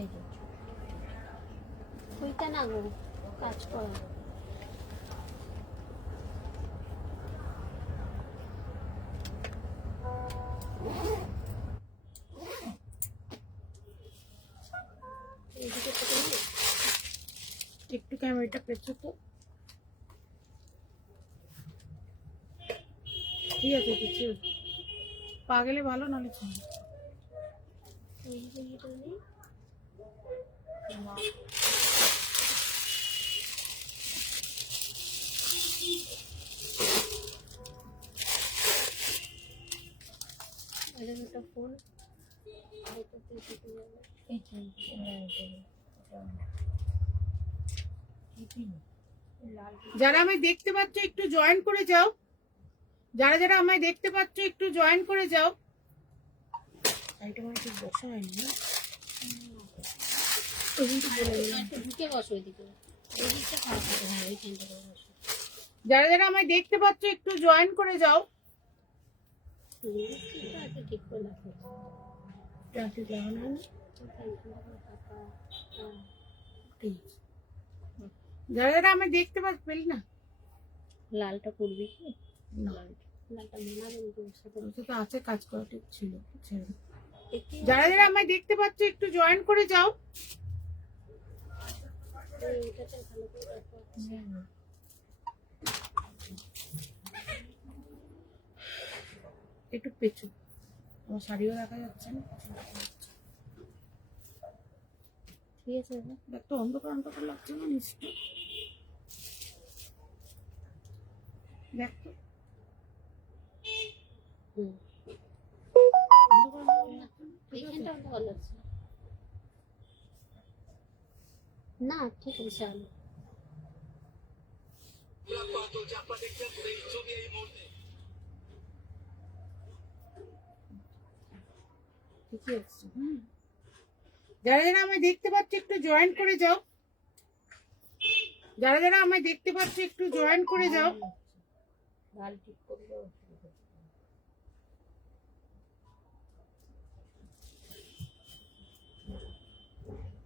এই যে ওইটা না গো, কাজ করো। একটু ক্যামেরাটা পেছো তো, ঠিক আছে কিছু পা গেলে ভালো, নাহলে ছিল ফোন যারা আমায় দেখতে পাচ্ছ একটু জয়েন করে যাও, যারা যারা আমায় দেখতে পাচ্ছ একটু জয়েন করে যাও। এটা মানে ঠিক বসা হয়নি না, ঢুকে বসো ওইদিকে, ওইদিকটা খারাপ হবে। হ্যাঁ ওইখানটা করে বসো। যারা যারা আমায় দেখতে পাচ্ছ একটু জয়েন করে যাও। ঠিক করে রাখো। ট্রাফিক লাগানো হয় না? ঠিক আছে। যারা যারা আমায় দেখতে পাচ্ছ পেলি না, লালটা করবি কি? না লালটা বানাবেন তো সাথে ওটা তো আছে, কাজ করা ঠিক ছিল। যারা যারা আমায় দেখতে পাচ্ছ একটু জয়েন করে যাও। এটাতে ভালো করে রাখো। একটু পেছু, আমার শাড়িও দেখা যাচ্ছে না। ঠিক আছে দেখ তো অন্ধকার অন্ধকার লাগছে না নিচটা, দেখ তো অন্ধকার অন্ধকার লাগছে না? ঠিক আছে? এইখানটা ভালো লাগছে না? ঠিক আছে আমি ঠিকই আছে। যারা যারা আমায় দেখতে পাচ্ছ একটু জয়েন করে যাও। যারা যারা আমায় দেখতে পাচ্ছ একটু জয়েন করে যাও। লাল ঠিক করবো।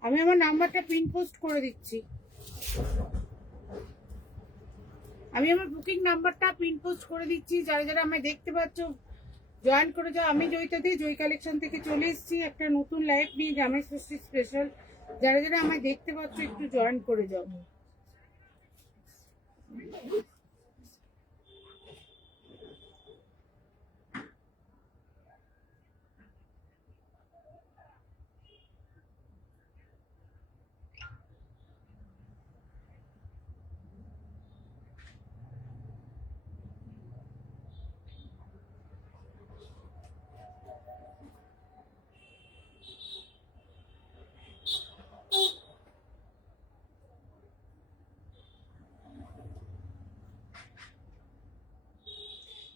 আমি আমার নাম্বারটা পিন পোস্ট করে দিচ্ছি। আমি আমার বুকিং নাম্বারটা পিন পোস্ট করে দিচ্ছি। যারা যারা আমায় দেখতে পাচ্ছ জয়েন করে যাও। আমি জয়িতা দি, জয় কালেকশন থেকে চলে এসেছি একটা নতুন লাইভ নিয়ে, জামাই ষষ্ঠী স্পেশাল। যারা যারা আমায় দেখতে পাচ্ছ একটু জয়েন করে যাও।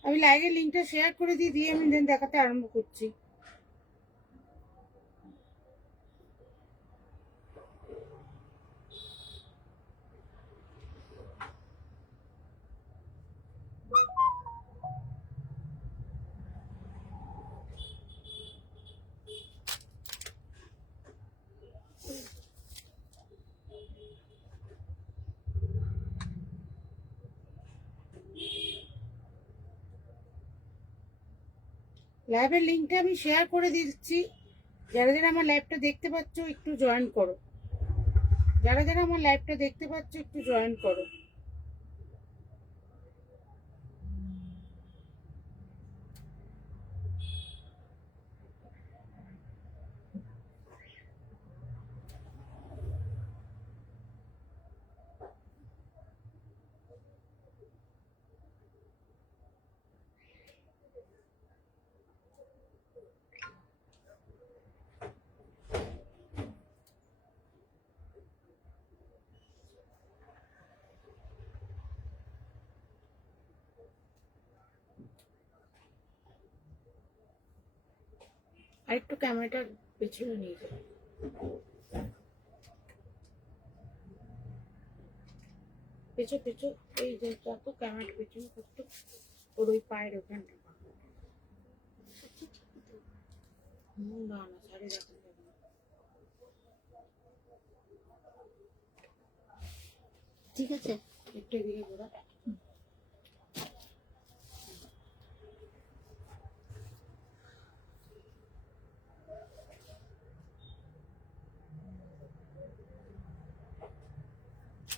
আমি লাইভের লিঙ্কটা শেয়ার করে দিয়ে আমি দেন দেখাতে আরম্ভ করছি। লাইভের লিঙ্কটা আমি শেয়ার করে দিচ্ছি। যারা যারা আমার লাইভটা দেখতে পাচ্ছ একটু জয়েন করো। যারা যারা আমার লাইভটা দেখতে পাচ্ছ একটু জয়েন করো। আর একটু ক্যামেরাটা পেছনে নিয়ে যাও। পেছো পেছো, এই যে যত ক্যামেরাটা পেছনে করতো ওর ওই পায়ের ওখানটা। না না, সাড়ে রাখা যাবে না। ঠিক আছে। একটু এদিকে ঘোরা।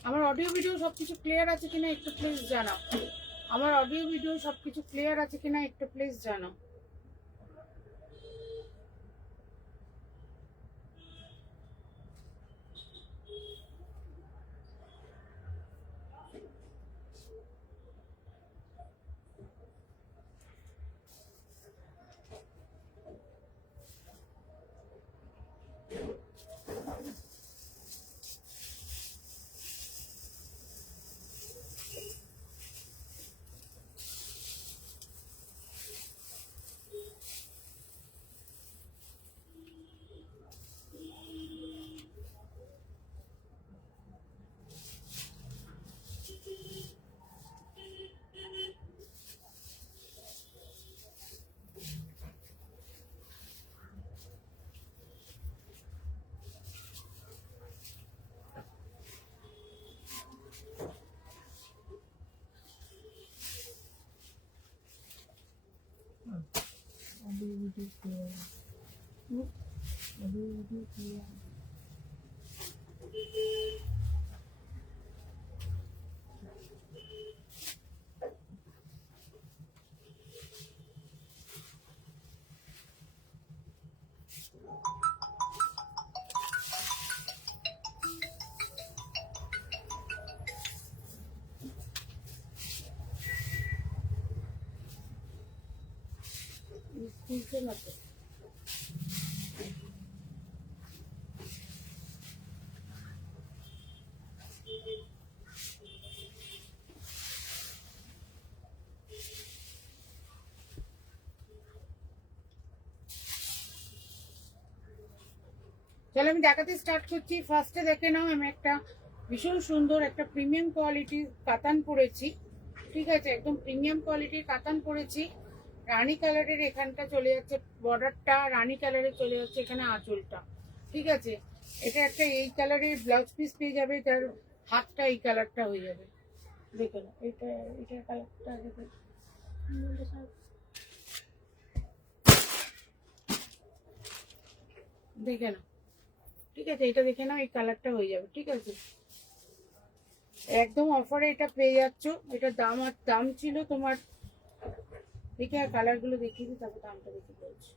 আমার অডিও ভিডিও সবকিছু ক্লিয়ার আছে কিনা একটু প্লিজ জানাও। আমার অডিও ভিডিও সবকিছু ক্লিয়ার আছে কিনা একটু প্লিজ জানাও। স্কুলছে না তো। চলো আমি দেখাতে স্টার্ট করছি। ফার্স্টে দেখে নাও, আমি একটা ভীষণ সুন্দর একটা প্রিমিয়াম কোয়ালিটির কাতান পরেছি। ঠিক আছে, একদম প্রিমিয়াম কোয়ালিটির কাতান পরেছি। রানী কালারের এখানটা চলে যাচ্ছে বর্ডারটা, রানী কালারে চলে যাচ্ছে এখানে আঁচলটা। ঠিক আছে, এটা একটা এই কালারের ব্লাউজ পিস পেয়ে যাবে, তার হাতটা এই কালারটা হয়ে যাবে। দেখে নাও, এটার কালারটা দেখে দেখে নাও। ঠিক আছে, এটা দেখে নাও, এই কালারটা হয়ে যাবে। ঠিক আছে, একদম অফারে এটা পেয়ে যাচ্ছ। এটার দাম ছিল তোমার, দেখে আর কালারগুলো দেখিয়ে দিই, তারপর দামটা দেখে বলছি।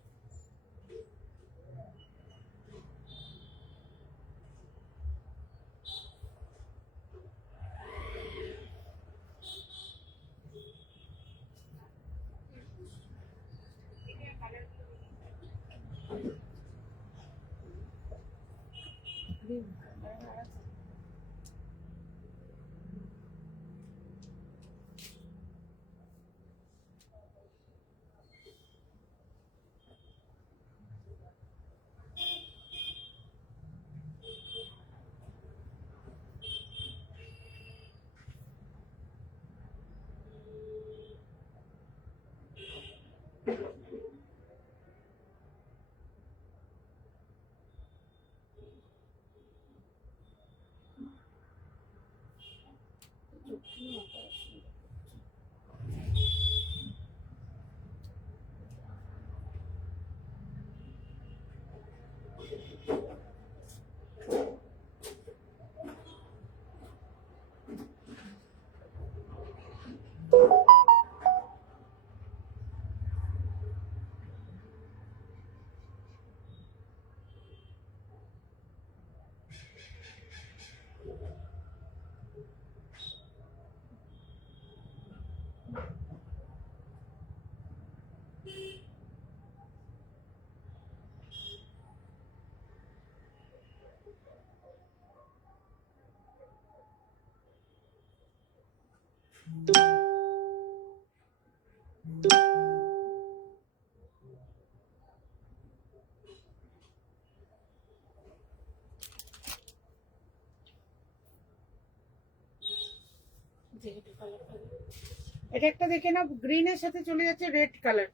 এটা একটা দেখে নাও, গ্রিনের সাথে চলে যাচ্ছে রেড কালার।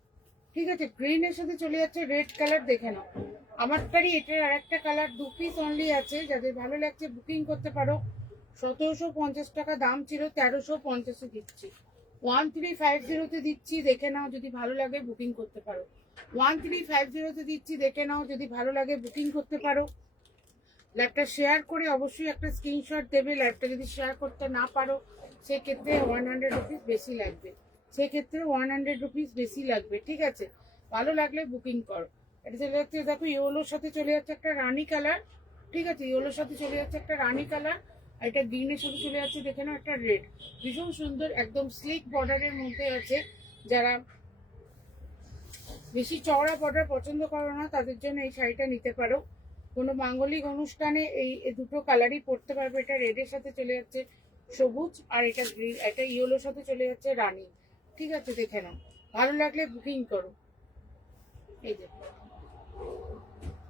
ঠিক আছে, গ্রিনের সাথে চলে যাচ্ছে রেড কালার, দেখে নাও। আমারটারই এটার আর একটা কালার 2 পিস অনলি আছে, যাদের ভালো লাগছে বুকিং করতে পারো। 1750 টাকা দাম ছিল, 1350-এ দিচ্ছি। 1350-তে দিচ্ছি, দেখে নাও যদি ভালো লাগে বুকিং করতে পারো। 1350-তে দিচ্ছি, দেখে নাও যদি ভালো লাগে বুকিং করতে পারো। লাইভটা শেয়ার করে অবশ্যই একটা স্ক্রিনশট দেবে। লাইভটা যদি শেয়ার করতে না পারো সেক্ষেত্রে 100 রুপিস বেশি লাগবে, সেক্ষেত্রে 100 রুপিস বেশি লাগবে, ঠিক আছে? ভালো লাগলে বুকিং করো। এটা চলে যাচ্ছে, দেখো ইয়েলোর সাথে চলে যাচ্ছে একটা রানি কালার, ঠিক আছে? ইয়েলোর সাথে চলে যাচ্ছে একটা রানি কালার, আর এটা গ্রিনের সাথে চলে যাচ্ছে দেখে নাও একটা রেড। ভীষণ সুন্দর, একদম স্লিক বর্ডারের মধ্যে আছে। যারা বেশি চওড়া বর্ডার পছন্দ করো না তাদের জন্য এই শাড়িটা নিতে পারো। কোনো মাঙ্গলিক অনুষ্ঠানে এই দুটো কালারই পরতে পারবে। এটা রেডের সাথে চলে যাচ্ছে সবুজ, আর এটা গ্রিন, এটা ইয়েলোর সাথে চলে যাচ্ছে রানী, ঠিক আছে? দেখে নাও, ভালো লাগলে বুকিং করো। এই যে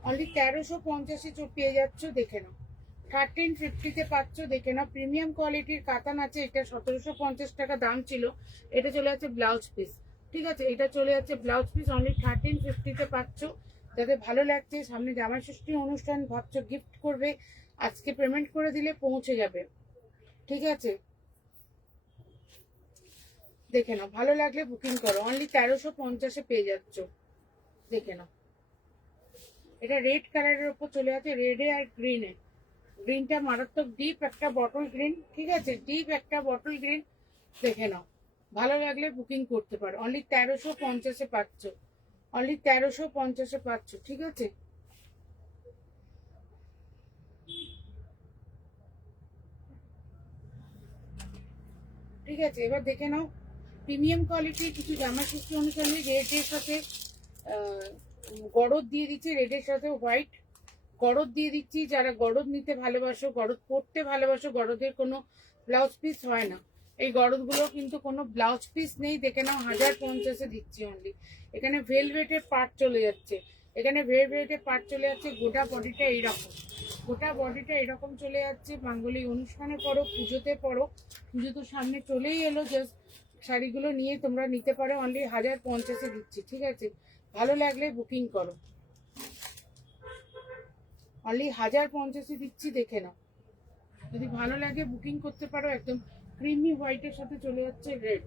অনলি 1350-এ পেয়ে যাচ্ছ, দেখে নাও। 1350-তে পাচ্ছ, দেখে নাও। প্রিমিয়াম কোয়ালিটির কাতান আছে, এটা 1750 টাকা দাম ছিল। এটা চলে যাচ্ছে ব্লাউজ পিস, ঠিক আছে? এটা চলে যাচ্ছে ব্লাউজ পিস, অনলি 1350-তে পাচ্ছ। যাদের ভালো লাগছে, সামনে জামাই ষষ্ঠী অনুষ্ঠান ভাবছো গিফট করবে, আজকে পেমেন্ট করে দিলে পৌঁছে যাবে, ঠিক আছে? দেখে নাও, ভালো লাগলে বুকিং করো। অনলি 1350-এ পেয়ে যাচ্ছ, দেখে নাও। এটা রেড কালারের উপর চলে যাচ্ছে, রেডে আর গ্রিনে। গ্রিনটা মারাত্মক ডিপ একটা বটল গ্রিন, ঠিক আছে? ডিপ একটা বটল গ্রিন, দেখে নাও, ভালো লাগলে বুকিং করতে পারো। অনলি 1350-এ পাচ্ছ, অনলি 1350-এ পাচ্ছ, ঠিক আছে? ঠিক আছে, এবার দেখে নাও প্রিমিয়াম কোয়ালিটির কিছু জামা ষষ্ঠী অনুষ্ঠানে রেডের সাথে গড়দ দিয়ে দিচ্ছি, রেডের সাথে হোয়াইট গড়দ দিয়ে দিচ্ছি। যারা গড়দ নিতে ভালোবাসো, গড়দ পরতে ভালোবাসো, গড়দের কোনো ব্লাউজ পিস হয় না। এই গড়দগুলো কিন্তু কোনো ব্লাউজ পিস নেই, দেখে নাও 1050-এ দিচ্ছি অনলি। এখানে ভেলভেটের পার্ট চলে যাচ্ছে, এখানে ভেলভেটের পার্ট চলে যাচ্ছে। গোটা বডিটা এইরকম, গোটা বডিটা এরকম চলে যাচ্ছে। মাঙ্গলিক অনুষ্ঠানে পরো, পুজোতে পরো, পুজো তো সামনে চলেই এলো, জাস্ট শাড়িগুলো নিয়ে তোমরা নিতে পারো। অনলি 1050-এ দিচ্ছি, ঠিক আছে? ভালো লাগলে বুকিং করো। অনলি 1050-এ দিচ্ছি, দেখে নাও, যদি ভালো লাগে বুকিং করতে পারো। একদম ক্রিমি হোয়াইটের সাথে চলে যাচ্ছে রেড।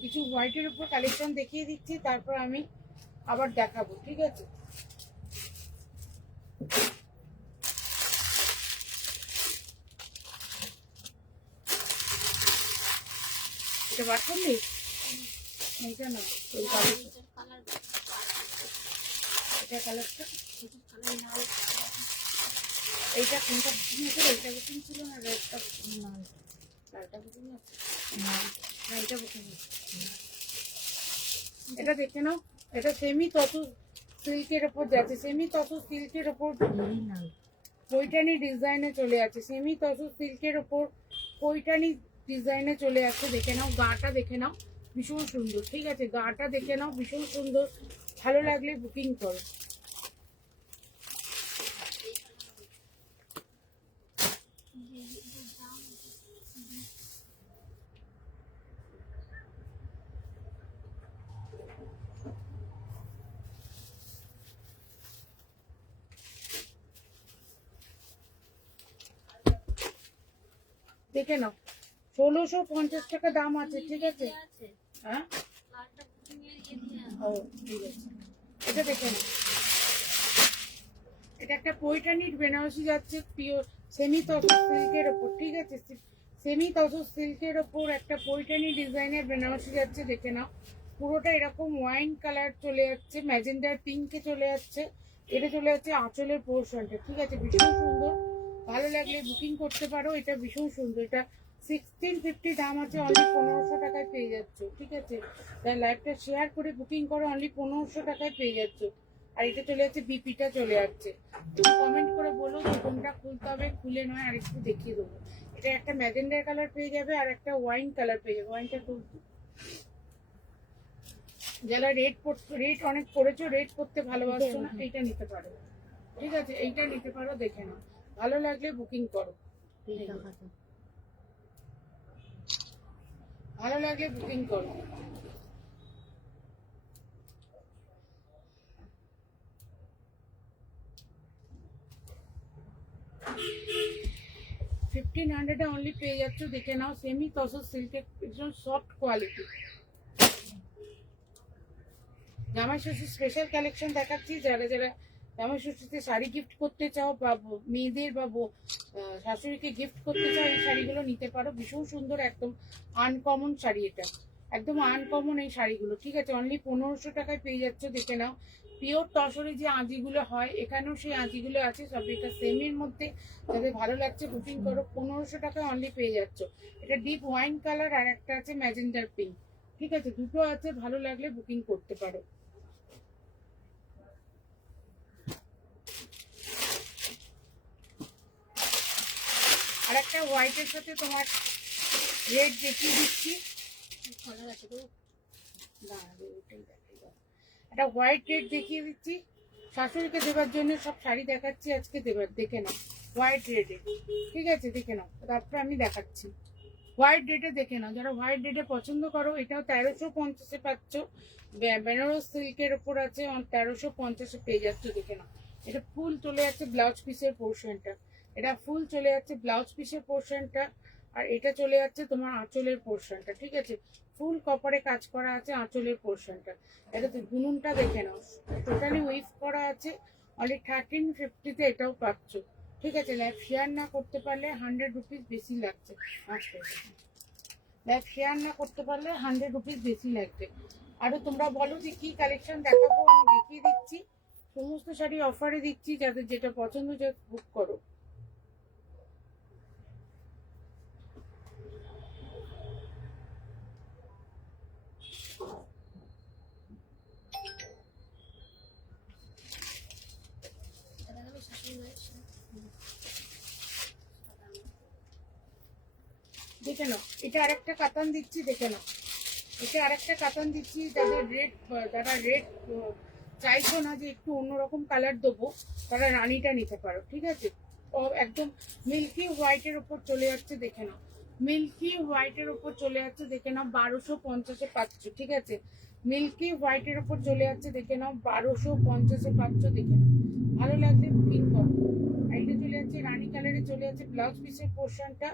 কিছু হোয়াইটের উপর কালেকশন দেখিয়ে দিচ্ছি, তারপর আমি আবার দেখাবো, ঠিক আছে? এটা বার করলি, এইটা না, ওই কালারটা, কালার এটা কালারটা, কালার লাল, এইটা কোনটা বুকিং আছে? এইটা বুকিং ছিল না, রেডটা লাল, লালটা বুকিং আছে না, এটা বুকিং আছে। এটা দেখে নাও, এটা সেমি তসু সিল্কের ওপর যাচ্ছে, সেমি তসু সিল্কের ওপর পৈঠানি ডিজাইনে চলে যাচ্ছে, সেমি তসু সিল্কের ওপর পৈঠানি ডিজাইনে চলে যাচ্ছে। দেখে নাও, গাটা দেখে নাও, ভীষণ সুন্দর, ঠিক আছে? গাটা দেখে নাও, ভীষণ সুন্দর, ভালো লাগলে বুকিং করো। দেখে নাও, 1650 টাকা দাম আছে, ঠিক আছে? হ্যাঁ, লালটা বুকিং এর ইয়ে দিয়ে ও ঠিক আছে, এটা দেখে নাও। এটা একটা পৈঠানির বেনারসি যাচ্ছে, পিওর সেমি তসর সিল্কের ওপর, ঠিক আছে? সেমি তসর সিল্কের ওপর একটা পৈঠানি ডিজাইনের বেনারসি যাচ্ছে, দেখে নাও। পুরোটা এরকম ওয়াইন কালার চলে যাচ্ছে, ম্যাজেন্ডার পিঙ্কে চলে যাচ্ছে। এটা চলে যাচ্ছে আঁচলের পোর্শনটা, ঠিক আছে? ভীষণ সুন্দর, ভালো লাগলে বুকিং করতে পারো। এটা ভীষণ সুন্দর, এটা 1650 দাম আছে, অনলি 1500 টাকায় পেয়ে যাচ্ছ, ঠিক আছে? তাই লাইভটা শেয়ার করে বুকিং করো, অনলি 1500 টাকায় পেয়ে যাচ্ছ। আর এটা চলে যাচ্ছে, বিপিটা চলে যাচ্ছে। তুমি কমেন্ট করে বলো যে কোনটা খুলতে হবে, খুলে নয় আর একটু দেখিয়ে দেবো। এটা একটা ম্যাজেন্ডার কালার পেয়ে যাবে, আর একটা ওয়াইন কালার পেয়ে যাবে। ওয়াইনটা খুব, যারা রেড অনেক পড়েছো, রেড করতে ভালোবাসছো না, এইটা নিতে পারো, ঠিক আছে? এইটা নিতে পারো, দেখে নাও, ভালো লাগলে বুকিং করো। ভালো লাগলে বুকিং করো। 1500 অনলি পেয়ে যাচ্ছ, দেখে নাও। সেমি তসর সিল্কের ভীষণ সফট কোয়ালিটি। জামাই ষষ্ঠীর স্পেশাল কালেকশন দেখাচ্ছি। যারা যারা জামাই ষষ্ঠীতে শাড়ি গিফট করতে চাও বা মেয়েদের বা শাশুড়িকে গিফট করতে চাও, এই শাড়িগুলো নিতে পারো। ভীষণ সুন্দর, একদম আনকমন শাড়ি, এটা একদম আনকমন এই শাড়িগুলো, ঠিক আছে। অনলি 1500 টাকায় পেয়ে যাচ্ছ, দেখে নাও। পিওর তসরে যে আঁজিগুলো হয়, এখানেও সেই আঁজিগুলো আছে, সব এটা সেমের মধ্যে। যাদের ভালো লাগছে বুকিং করো, 1500 টাকায় অনলি পেয়ে যাচ্ছ। এটা ডিপ ওয়াইন কালার আর একটা আছে ম্যাজেন্ডার পিঙ্ক, ঠিক আছে। দুটো আছে, ভালো লাগলে বুকিং করতে পারো। আর একটা হোয়াইটের সাথে তোমার রেড দেখিয়ে দিচ্ছি। কালার আছে তো, একটা হোয়াইট রেড দেখিয়ে দিচ্ছি। শাশুড়িকে দেবার জন্য সব শাড়ি দেখাচ্ছি আজকে, দেখে নাও। হোয়াইট রেডে, ঠিক আছে, দেখে নাও। তারপরে আমি দেখাচ্ছি হোয়াইট রেডে, দেখে নাও। যারা হোয়াইট রেডে পছন্দ করো, এটাও 1350-এ পাচ্ছ। বেনারস সিল্কের ওপর আছে, 1350-এ পেয়ে যাচ্ছ, দেখে নাও। এটা ফুল চলে যাচ্ছে ব্লাউজ পিসের পোর্শনটা, এটা ফুল চলে যাচ্ছে ব্লাউজ পিসের পোর্শনটা। আর এটা চলে যাচ্ছে তোমার আঁচলের পোর্শনটা, ঠিক আছে। ফুল কপারে কাজ করা আছে আঁচলের পোর্শনটা। এটা তো বুনুনটা দেখে নাও, টোটালি উইভ করা আছে। অনলি 1350-তে এটাও পাচ্ছ, ঠিক আছে। ল্যাব শেয়ার না করতে পারলে 100 রুপিস বেশি লাগছে। ল্যাব শেয়ার না করতে পারলে 100 রুপিস বেশি লাগছে। আরও তোমরা বলো যে কী কালেকশন দেখাবো, আমি দেখিয়ে দিচ্ছি। সমস্ত শাড়ি অফারে দিচ্ছি, যাদের যেটা পছন্দ হচ্ছে বুক করো। দেখা গেল শাশুড়ি মায়ের দেখে নাও, এটা আরেকটা কাতান দিচ্ছি, দেখে নাও। এটা আরেকটা কাতান দিচ্ছি। যারা রেড চাইছো না যে একটু অন্যরকম কালার দেবো, তারা রানীটা নিতে পারো, ঠিক আছে। একদম মিল্কি হোয়াইটের ওপর চলে যাচ্ছে, দেখে নাও। মিল্কি হোয়াইটের ওপর চলে যাচ্ছে, দেখে নাও। 1250-এ পাচ্ছ, ঠিক আছে। মিল্কি হোয়াইটের ওপর চলে যাচ্ছে, দেখে নাও। 1250-এ পাচ্ছ, দেখে নাও। ভালো লাগলে বুকিং করো। এটা চলে যাচ্ছে রানী কালারে, চলে যাচ্ছে ব্লাউজ পিসের পোর্শনটা।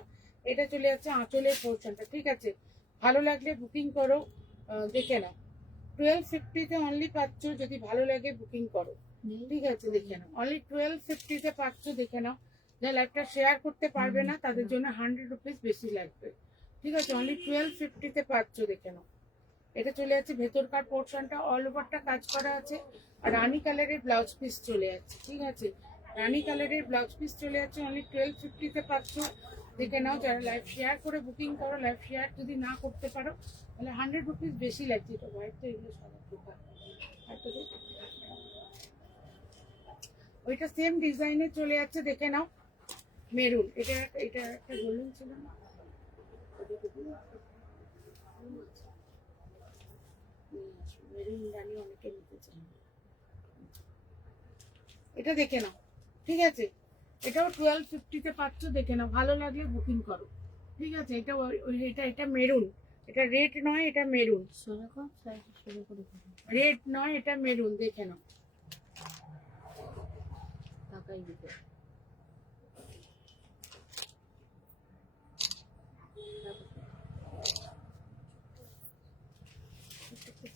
এটা চলে যাচ্ছে আঁচলের পোর্শনটা, ঠিক আছে। ভালো লাগলে বুকিং করো, দেখে নাও। 1250-তে অনলি পাচ্ছ, যদি ভালো লাগে বুকিং করো, ঠিক আছে। দেখে নাও, অনলি 1250-তে পাচ্ছ, দেখে নাও। যা লাইভটা শেয়ার করতে পারবে না তাদের জন্য 100 রুপিস বেশি লাগবে, ঠিক আছে। অনলি 1250-তে পাচ্ছ, দেখে নাও। এটা চলে যাচ্ছে ভেতরকার পোর্শনটা, অল ওভারটা কাজ করা আছে। আর রানী কালারের ব্লাউজ পিস চলে যাচ্ছে, ঠিক আছে। রানী কালারের ব্লাউজ পিস চলে যাচ্ছে, অনলি 1250-তে পাচ্ছ, দেখে নাও। যারা লাইভ শেয়ার করে বুকিং করো, লাইভ শেয়ার যদি না করতে পারো তাহলে 100 রুপিস বেশি লাগছে। এটা হোয়াইট তো, এগুলো সাদা দোকান। ওইটা সেম ডিজাইনে চলে যাচ্ছে, দেখে নাও। মেরুন, এটা একটা গোল্ডেন ছিল না, মেরুন রানী অনেকে নিতে চান। এটা দেখে নাও, ঠিক আছে। এটাও 1250-তে পাচ্ছ, দেখে নাও। ভালো লাগলে বুকিং করো, ঠিক আছে। এটা মেরুন, এটা রেড নয়, এটা মেরুন। রেড নয়, এটা মেরুন, দেখে নাও। টাকাই দিতে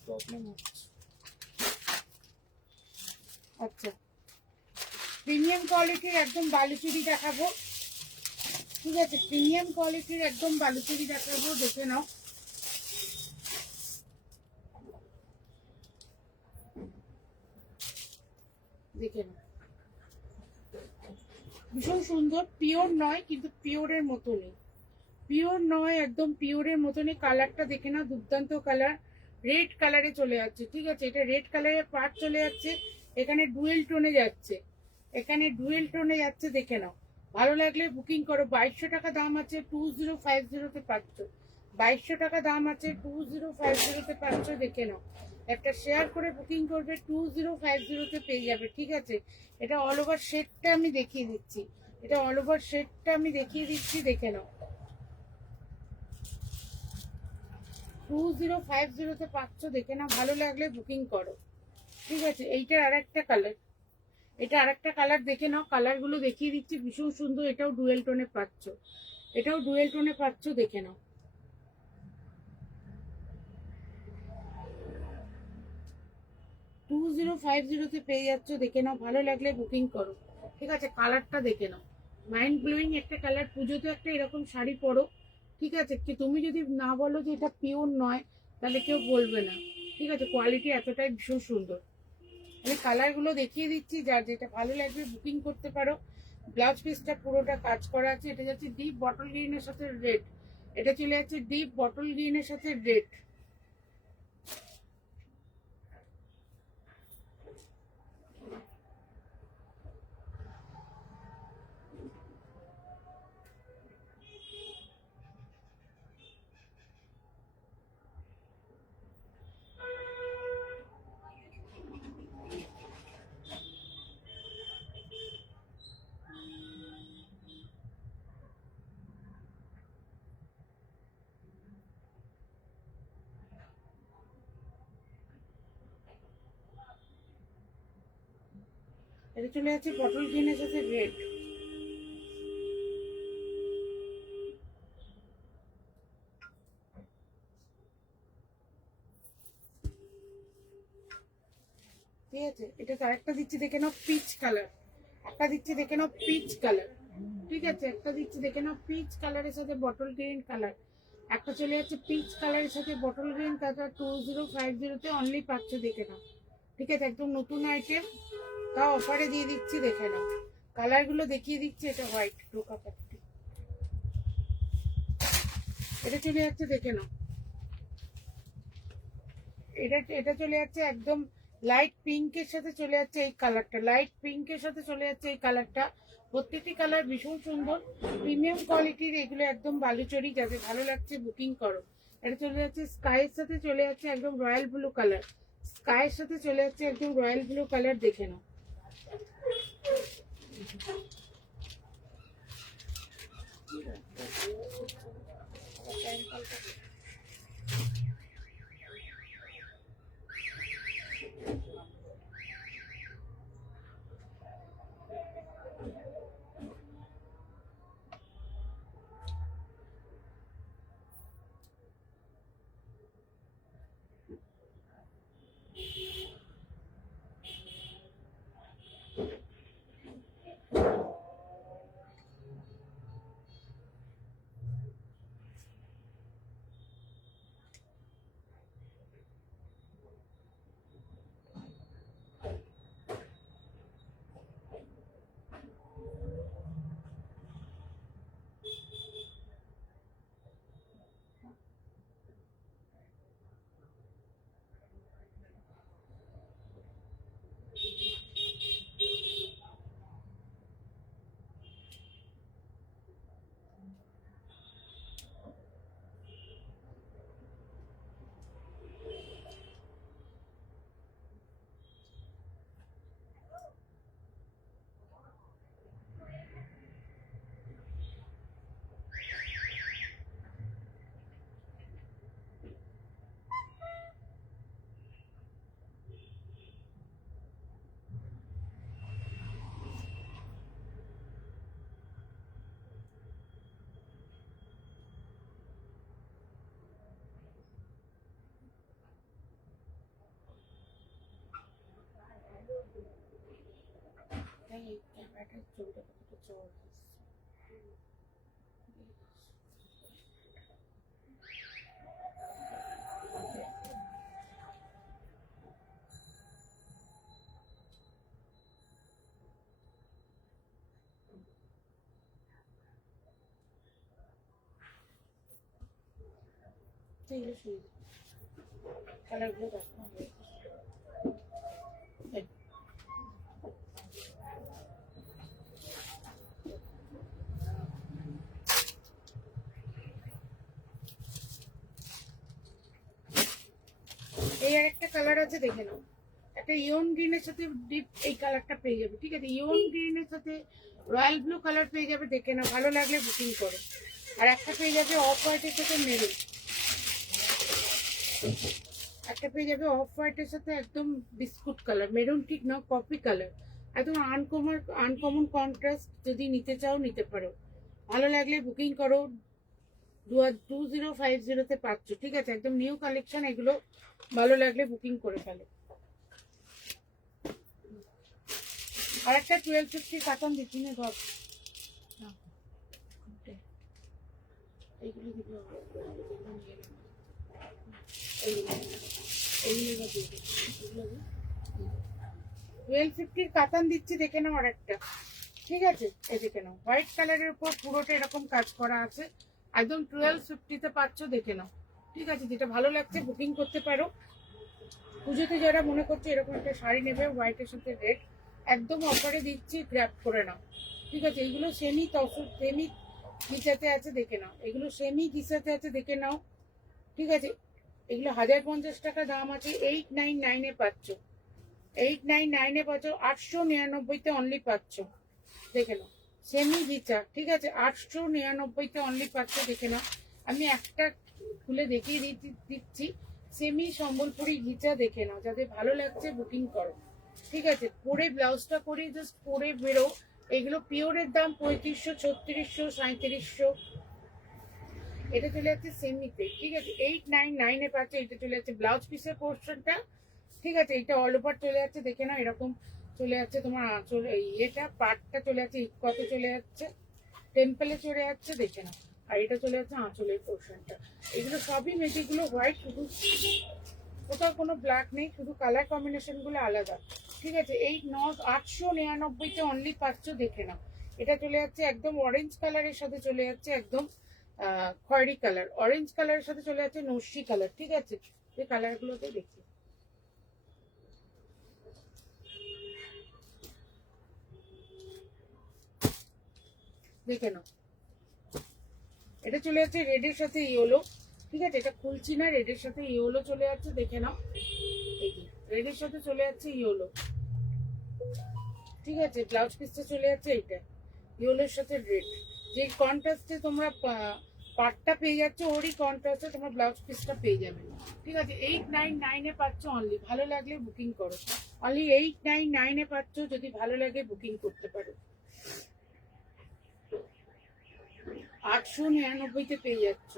প্রবলেম হচ্ছে। আচ্ছা, প্রিমিয়াম কোয়ালিটির একদম বালুচুরি দেখাবো, ঠিক আছে। প্রিমিয়াম কোয়ালিটির একদম বালুচুরি দেখাবো, দেখে নাও। দেখে নাও, ভীষণ সুন্দর। পিওর নয় কিন্তু পিওরের মতনই, পিওর নয়, একদম পিওরের মতনই। কালারটা দেখে নাও, দুর্দান্ত কালার। রেড কালারে চলে যাচ্ছে, ঠিক আছে। এটা রেড কালারের পার্ট চলে যাচ্ছে, এখানে ডুয়েল টোনে যাচ্ছে, এখানে ডুয়েল টোনে যাচ্ছে, দেখে নাও। ভালো লাগলে বুকিং করো। 2200 টাকা দাম আছে, 2050-তে পাচ্ছ। 2200 টাকা দাম আছে, 2050-তে পাচ্ছ, দেখে নাও। একটা শেয়ার করে বুকিং করবে, 2050-তে পেয়ে যাবে, ঠিক আছে। এটা অল ওভার শেডটা আমি দেখিয়ে দিচ্ছি, এটা অল ওভার শেডটা আমি দেখিয়ে দিচ্ছি, দেখে নাও। 2050-তে পাচ্ছ, দেখে নাও। ভালো লাগলে বুকিং করো, ঠিক আছে। এইটার আর একটা কালার, এটা আরেকটা কালার দেখে নাও, কালারগুলো দেখিয়ে দিচ্ছি, ভীষণ সুন্দর। এটাও ডুয়েল টোনে পাচ্ছ, এটাও ডুয়েল টোনে পাচ্ছ, দেখে নাও। 2050 পেয়ে যাচ্ছ, দেখে নাও, ভালো লাগলে বুকিং করো। ঠিক আছে, কালারটা দেখে নাও, মাইন্ড ব্লোয়িং একটা কালার। পুজোতে একটা এরকম শাড়ি পরো, ঠিক আছে, কি তুমি যদি না বলো যে এটা পিওর নয় তাহলে কেউ বলবে না। ঠিক আছে, কোয়ালিটি এতটাই ভীষণ সুন্দর। আমি কালারগুলো দেখিয়ে দিচ্ছি, যার যেটা ভালো লাগবে বুকিং করতে পারো। ব্লাউজ পিসটা পুরোটা কাজ করা আছে। এটা যাচ্ছে ডিপ বটল গ্রিনের সাথে রেড, এটা চলে যাচ্ছে ডিপ বটল গ্রিনের সাথে রেড। এটা চলে যাচ্ছে বটল গ্রিনের সাথে রেড। ঠিক আছে, এটা আরেকটা দিচ্ছি দেখে নাও, পিচ কালার। একটা দিচ্ছি দেখে নাও, পিচ কালার। ঠিক আছে, একটা দিচ্ছি দেখে নাও, পিচ কালারের সাথে বটল গ্রিন কালার। একটা চলে যাচ্ছে পিচ কালারের সাথে বটল গ্রিন কালার, 2050 অনলি পাচ্ছ, দেখে নাও। ঠিক আছে, একদম নতুন আইটেম, তাও অফারে দিয়ে দিচ্ছি, দেখে নাও। কালারগুলো দেখিয়ে দিচ্ছি। এটা হোয়াইট ঢোকা পাত্তি, এটা চলে যাচ্ছে, দেখে নাও। এটা এটা চলে যাচ্ছে একদম লাইট পিঙ্কের সাথে চলে যাচ্ছে এই কালারটা, লাইট পিঙ্কের সাথে চলে যাচ্ছে এই কালারটা। প্রত্যেকটি কালার ভীষণ সুন্দর, প্রিমিয়াম কোয়ালিটির, এগুলো একদম বালুচরি। যাদের ভালো লাগছে বুকিং করো। এটা চলে যাচ্ছে স্কাইয়ের সাথে চলে যাচ্ছে একদম রয়্যাল ব্লু কালার, স্কাইয়ের সাথে চলে যাচ্ছে একদম রয়্যাল ব্লু কালার, দেখে নাও। এই ক্যামেরাটার ছবিটা কতটা চড় আসছে। এইগুলো শুয়ে কালারগুলো দেখো। এই আরেকটা কালার আছে, দেখে নাও। একটা ইয়ন গ্রিনের সাথে ডিপ এই কালারটা পেয়ে যাবে। ঠিক আছে, ইয়ন গ্রিনের সাথে রয়্যাল ব্লু কালার পেয়ে যাবে, দেখে নাও, ভালো লাগলে বুকিং করো। আর একটা পেয়ে যাবে অফ হোয়াইটের সাথে মেরুন, একটা পেয়ে যাবে অফ হোয়াইটের সাথে একদম বিস্কুট কালার, মেরুন ঠিক না, কফি কালার। একদম আনকমন কন্ট্রাস্ট যদি নিতে চাও নিতে পারো, ভালো লাগলে বুকিং করো। 2050-তে পাচ্ছ, ঠিক আছে, একদম নিউ কালেকশন এগুলো, ভালো লাগলে বুকিং করে ফেলো। আর একটা 1250 কাতান দিচ্ছি না ধর, এইগুলো দিবি, এইগুলো 1250 কাতান দিচ্ছি, দেখে নাও আর একটা, ঠিক আছে, এই দেখে নাও হোয়াইট কালারের উপর পুরোটা এরকম কাজ করা আছে, একদম 1250-তে পাচ্ছ, দেখে নাও, ঠিক আছে, যেটা ভালো লাগছে বুকিং করতে পারো। পুজোতে যারা মনে করছে এরকম একটা শাড়ি নেবে হোয়াইটের সাথে রেড, একদম অফারে দিচ্ছি, গ্র্যাব করে নাও, ঠিক আছে। এইগুলো সেমি গিসাতে আছে, দেখে নাও, এগুলো সেমি গিসাতে আছে, দেখে নাও, ঠিক আছে। এগুলো 1050 টাকা দাম আছে, 899-এ পাচ্ছ, 899-এ পাচ্ছ, 899-তে অনলি পাচ্ছ, দেখে নাও, সেমি গিচা, ঠিক আছে, 899-তে অনলি পাচ্ছ, দেখে নাও। আমি একটা খুলে দেখিয়ে দিচ্ছি, সেমি সম্বলপুরি ঘিচা, দেখে নাও, যাদের ভালো লাগছে বুকিং করো, ঠিক আছে। পরে ব্লাউজটা করে জাস্ট পরে বেরো। এগুলো পিওরের দাম 3500, 3600, 3700, এটা চলে যাচ্ছে সেমিতে, ঠিক আছে, 899-এ পাচ্ছে, এটা চলে যাচ্ছে ব্লাউজ পিসের পোর্শনটা, ঠিক আছে, এটা অল ওভার চলে যাচ্ছে, দেখে নাও, এরকম চলে যাচ্ছে তোমার আঁচল, এটা পাটটা চলে যাচ্ছে, ইকতে চলে যাচ্ছে, টেম্পলে চলে যাচ্ছে, দেখে নাও, আর এটা চলে যাচ্ছে আঁচলের পোর্শনটা। এগুলো সবই মেয়েগুলো হোয়াইট, শুধু কোথাও কোনো ব্ল্যাক নেই, শুধু কালার কম্বিনেশন গুলো আলাদা, ঠিক আছে। 899-তে অনলি পাচ্ছ, দেখে নাও, এটা চলে যাচ্ছে একদম অরেঞ্জ কালারের সাথে চলে যাচ্ছে, একদম খয়েরি কালার, অরেঞ্জ কালারের সাথে চলে যাচ্ছে নস্যি কালার, ঠিক আছে। এই কালারগুলোতে দেখি, দেখে নাও, এটা চলে যাচ্ছে রেডের সাথে ইয়েলো, ঠিক আছে, এটা খুলছি না, রেডের সাথে ইয়েলো চলে যাচ্ছে, দেখে নাও, এই যে রেডের সাথে চলে যাচ্ছে ইয়েলো, ঠিক আছে। ব্লাউজ পিসটা চলে যাচ্ছে এইটা ইয়েলোর সাথে রেড, যে কন্ট্রাস্টে তোমরা পাটটা পেয়ে যাচ্ছ, ওরই কন্ট্রাস্টে তোমরা ব্লাউজ পিসটা পেয়ে যাবে, ঠিক আছে। 899-এ পাচ্ছ অনলি, ভালো লাগলে বুকিং করো, অনলি 899-এ পাচ্ছ, যদি ভালো লাগে বুকিং করতে পারো। 899-তে পেয়ে যাচ্ছ।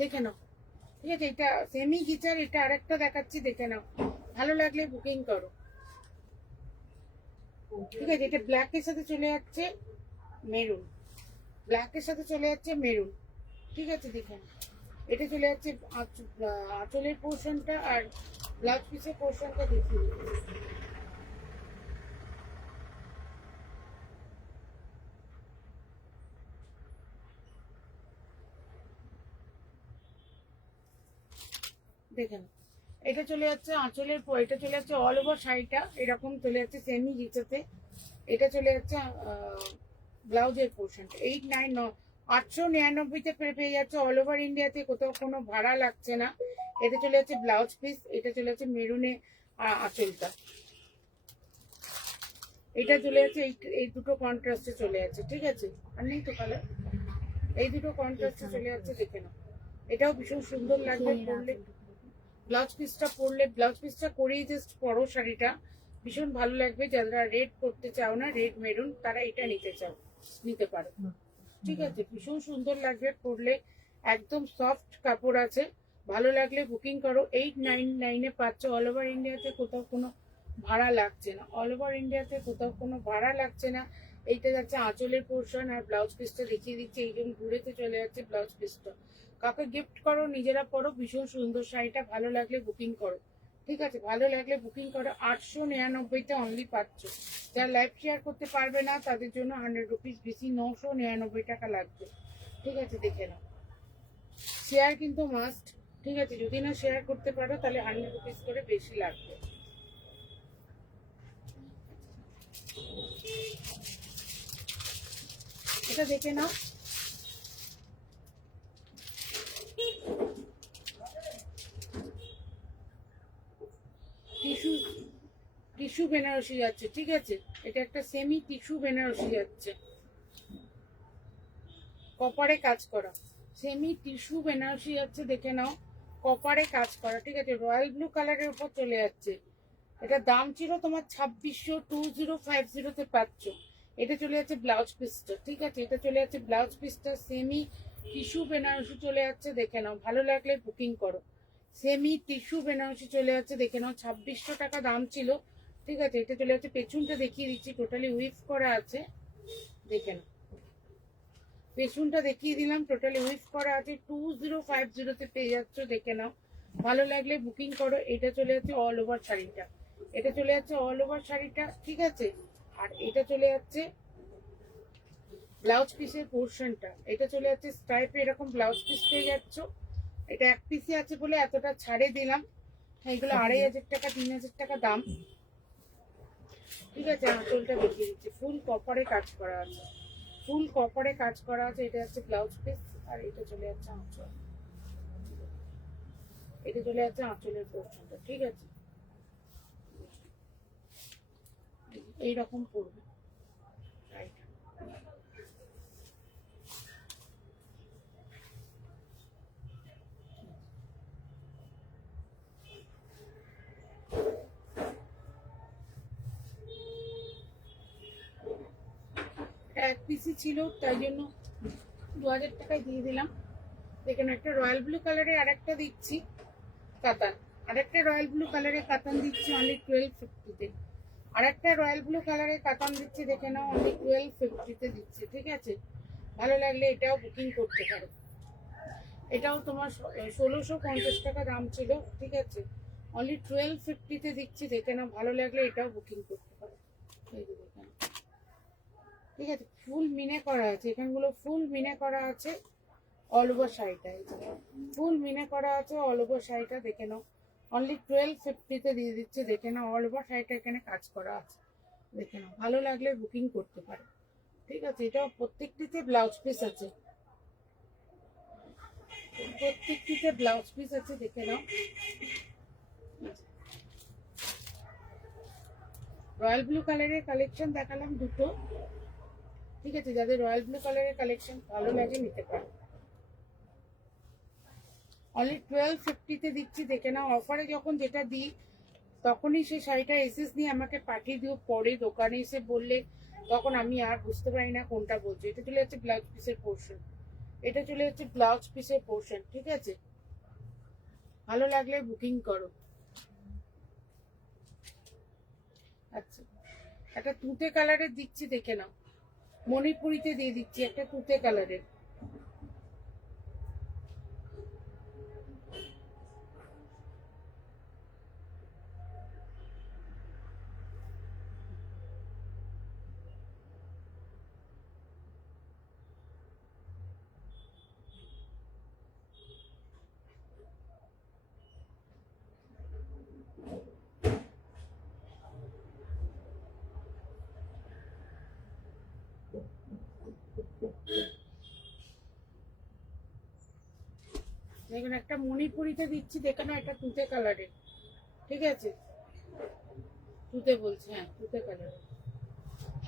দেখে নাও, ঠিক আছে, এটা সেমি গিচার, এটা আরেকটা দেখাচ্ছি, দেখে নাও, ভালো লাগলে বুকিং করো, ঠিক আছে। এটা ব্ল্যাকের সাথে চলে যাচ্ছে মেরুন, ব্ল্যাকের সাথে চলে যাচ্ছে মেরুন, ঠিক আছে, দেখে নাও, এটা চলে যাচ্ছে আঁচলের পোর্শনটা, আর ব্লাউজ পিসের পোর্শনটা দেখিয়ে দেখেন, এটা চলে যাচ্ছে আঁচলের এটা চলে যাচ্ছে অল ওভার শাড়িটা এরকম চলে যাচ্ছে সেমি গিচাতে, এটা চলে যাচ্ছে ব্লাউজের পোর্শনটা। 899-তে পেয়ে যাচ্ছে অল ওভার ইন্ডিয়াতে, কোথাও কোনো ভাড়া লাগছে না। এটা চলে যাচ্ছে ব্লাউজ পিস, এটা চলে যাচ্ছে মেরুনে আঁচলটা, এটা চলে যাচ্ছে এই দুটো কন্ট্রাস্টে চলে যাচ্ছে, ঠিক আছে। আর নেই তো কালার, এই দুটো কন্ট্রাস্টে চলে যাচ্ছে, দেখে নাও। এটাও ভীষণ সুন্দর লাগবে পরলে, ব্লাউজ পিসটা পরলে, ব্লাউজ পিসটা করেই জাস্ট পরো শাড়িটা, ভীষণ ভালো লাগবে। যারা রেড করতে চাও না, রেড মেরুন, তারা এটা নিতে পারো, ঠিক আছে। ভীষণ সুন্দর লাগবে পরলে, একদম সফট কাপড় আছে। ভালো লাগলে বুকিং করো। 899-এ পাচ্ছ, অল ওভার ইন্ডিয়াতে কোথাও কোনো ভাড়া লাগছে না, অল ওভার ইন্ডিয়াতে কোথাও কোনো ভাড়া লাগছে না। এইটা যাচ্ছে আঁচলের পোর্শন, আর ব্লাউজ পিসটা দেখিয়ে দিচ্ছি, এইরকম ঘুরেতে চলে যাচ্ছে ব্লাউজ পিসটা। কাউকে গিফট করো, নিজেরা পরো, ভীষণ সুন্দর শাড়িটা। ভালো লাগলে বুকিং করো, ঠিক আছে। ভালো লাগলে বুকিং করো। 899-তে অনলি পাচ্ছ। যারা লাইভ শেয়ার করতে পারবে না তাদের জন্য 100 রুপিস বেশি, 999 টাকা লাগবে, ঠিক আছে। দেখে নাও, শেয়ার কিন্তু মাস্ট, ঠিক আছে। যদি না শেয়ার করতে পারো তাহলে 100 রুপিস করে বেশি লাগবে। এটা দেখে নাও, টিস্যু টিস্যু বেনারসি যাচ্ছে, ঠিক আছে। এটা একটা সেমি টিস্যু বেনারসি যাচ্ছে, কপারে কাজ করা, সেমি টিস্যু বেনারসি যাচ্ছে, দেখে নাও। কপারে কাজ করা, ঠিক আছে। রয়্যাল ব্লু কালারের উপর চলে যাচ্ছে। এটা দাম ছিল তোমার 2650 তে পাচ্ছ। এটা চলে যাচ্ছে ব্লাউজ পিসটা, ঠিক আছে। এটা চলে যাচ্ছে ব্লাউজ পিসটা, সেমি টিস্যু বেনারসি চলে যাচ্ছে, দেখে নাও। ভালো লাগলে বুকিং করো। সেমি টিস্যু বেনারসি চলে যাচ্ছে, দেখে নাও। 2600 টাকা দাম ছিল, ঠিক আছে। এটা চলে যাচ্ছে, পেছনটা দেখিয়ে দিচ্ছি, টোটালি উইফ করা আছে, দেখে নাও। পেছনটা দেখিয়ে দিলাম, টোটালি উইফ করা আছে। 2050-তে পেয়ে যাচ্ছ, দেখে নাও। ভালো লাগলে বুকিং করো। এটা চলে যাচ্ছে অল ওভার শাড়িটা, এটা চলে যাচ্ছে অল ওভার শাড়িটা, ঠিক আছে। আর এটা চলে যাচ্ছে ব্লাউজ পিসের পোর্শনটা, এটা চলে যাচ্ছে স্ট্রাইপে, এরকম ব্লাউজ পিস পেয়ে যাচ্ছ। এটা এক পিসে আছে বলে এতটা ছাড়ে দিলাম, এইগুলো 2500 টাকা 3000 টাকা দাম, ঠিক আছে। আঁচলটা দেখিয়ে দিচ্ছি, ফুল কপারে কাজ করা আছে, ফুল কপারে কাজ করা আছে। এটা হচ্ছে ব্লাউজ পিস, আর এটা চলে যাচ্ছে আঁচল, এটা চলে যাচ্ছে আঁচলের পোর্শনটা, ঠিক আছে। এইরকম পড়বে শাড়িটা। এক পিসি ছিল, তাই জন্য 2000 টাকায় দিয়ে দিলাম। এখানে একটা রয়্যাল ব্লু কালারে আর একটা দিচ্ছি কাতান, আর একটা রয়্যাল ব্লু কালারের কাতান দিচ্ছি অনলি 1250-তে। আর একটা রয়্যাল ব্লু কালারের কাতান দিচ্ছি, দেখে নাও, অনলি 1250-তে দিচ্ছি, ঠিক আছে। ভালো লাগলে এটাও বুকিং করতে পারো। এটাও তোমার 1650 টাকা দাম ছিল, ঠিক আছে। অনলি 1250-তে দিচ্ছি, দেখে নাও। ভালো লাগলে এটাও বুকিং করতে পারো, এই যে দেখে নাও, ঠিক আছে। ফুল মিনে করা আছে, এখানগুলো ফুল মিনে করা আছে অল ওভার শাড়িটা, এই যে ফুল মিনে করা আছে অল ওভার শাড়িটা, দেখে নাও। অনলি 1250-তে দিয়ে দিচ্ছে, দেখে নাও। অল ওভার শাড়িটা এখানে কাজ করা আছে, দেখে নাও। ভালো লাগলে বুকিং করতে পারো, ঠিক আছে। এটা প্রত্যেকটিতে ব্লাউজ পিস আছে, প্রত্যেকটিতে ব্লাউজ পিস আছে, দেখে নাও। রয়্যাল ব্লু কালারের কালেকশন দেখালাম দুটো, ঠিক আছে। যাদের রয়্যাল ব্লু কালারের কালেকশন ভালো লাগে নিতে পারো। অনলি 1250-তে দিচ্ছি, দেখে নাও। অফারে যখন যেটা দিই তখনই সেই শাড়িটা এসএস দিয়ে আমাকে পাঠিয়ে দিও, পরে দোকানে এসে বললে তখন আমি আর বুঝতে পারি না কোনটা বলছো। এটা চলে যাচ্ছে ব্লাউজ পিসের পোর্শন, এটা চলে যাচ্ছে ব্লাউজ পিসের পোর্শন, ঠিক আছে। ভালো লাগলে বুকিং করো। আচ্ছা, একটা তুতে কালারের দিচ্ছি, দেখে নাও। মণিপুরিতে দিয়ে দিচ্ছি একটা তুতে কালারের, দেখুন একটা মণিপুরিতে দিচ্ছি, দেখে না, এটা তুতে কালারের, ঠিক আছে, তুতে বলছে, হ্যাঁ তুতে কালারের,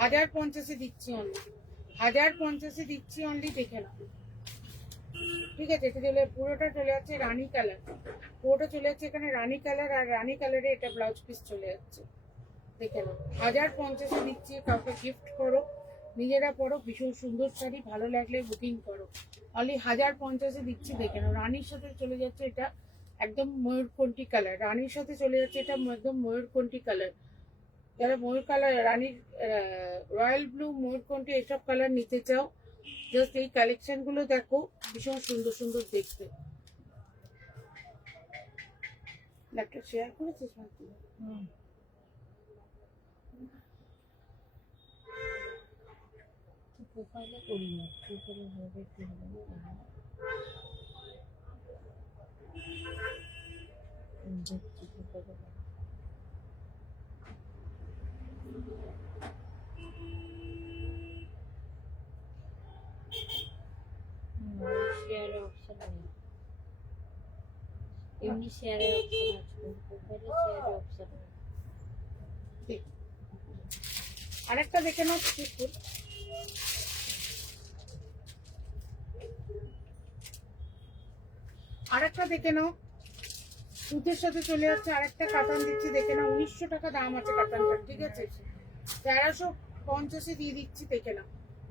1050 দিচ্ছি অনলি, 1050 দিচ্ছি অনলি, দেখে না, ঠিক আছে। এটা চলে পুরোটা চলে যাচ্ছে রানী কালার, পুরোটা চলে যাচ্ছে এখানে রানী কালার, আর রানী কালারে এটা ব্লাউজ পিস চলে যাচ্ছে, দেখে নাও। 1050 দিচ্ছি, কাউকে গিফট করো, নিজেরা পরো, ভীষণ সুন্দর শাড়ি, ভালো লাগলে বুকিং করো। অনলি 1050 দিচ্ছি, দেখে নাও। রানীর সাথে চলে যাচ্ছে এটা একদম ময়ূরকণ্ঠী কালার, রানীর সাথে চলে যাচ্ছে এটা একদম ময়ূরকণ্ঠী কালার। যারা ময়ূর কালার, রানীর রয়্যাল ব্লু, ময়ূরকণ্ঠী এসব কালার নিতে চাও, জাস্ট এই কালেকশন গুলো দেখো, ভীষণ সুন্দর সুন্দর দেখতে। ল্যাপটপ শেয়ার করেছিস নাকি? প্রোফাইলে করি না, প্রোফাইলে হবে কি হবে না দেখছি প্রোফাইলে। শেয়ারের অপশন নেই, এমনি শেয়ারের অপশন আছে, প্রোফাইলে শেয়ারের অপশন নেই। আরেকটা দেখে নাও, চিকুর আরেকটা দেখে নাও, সুতের সাথে চলে যাচ্ছে, আরেকটা কাতান দিচ্ছি, দেখে নাও। 1900 টাকা দাম আছে কাতানটার, ঠিক আছে, 1350 দিয়ে দিচ্ছি, দেখে নাও।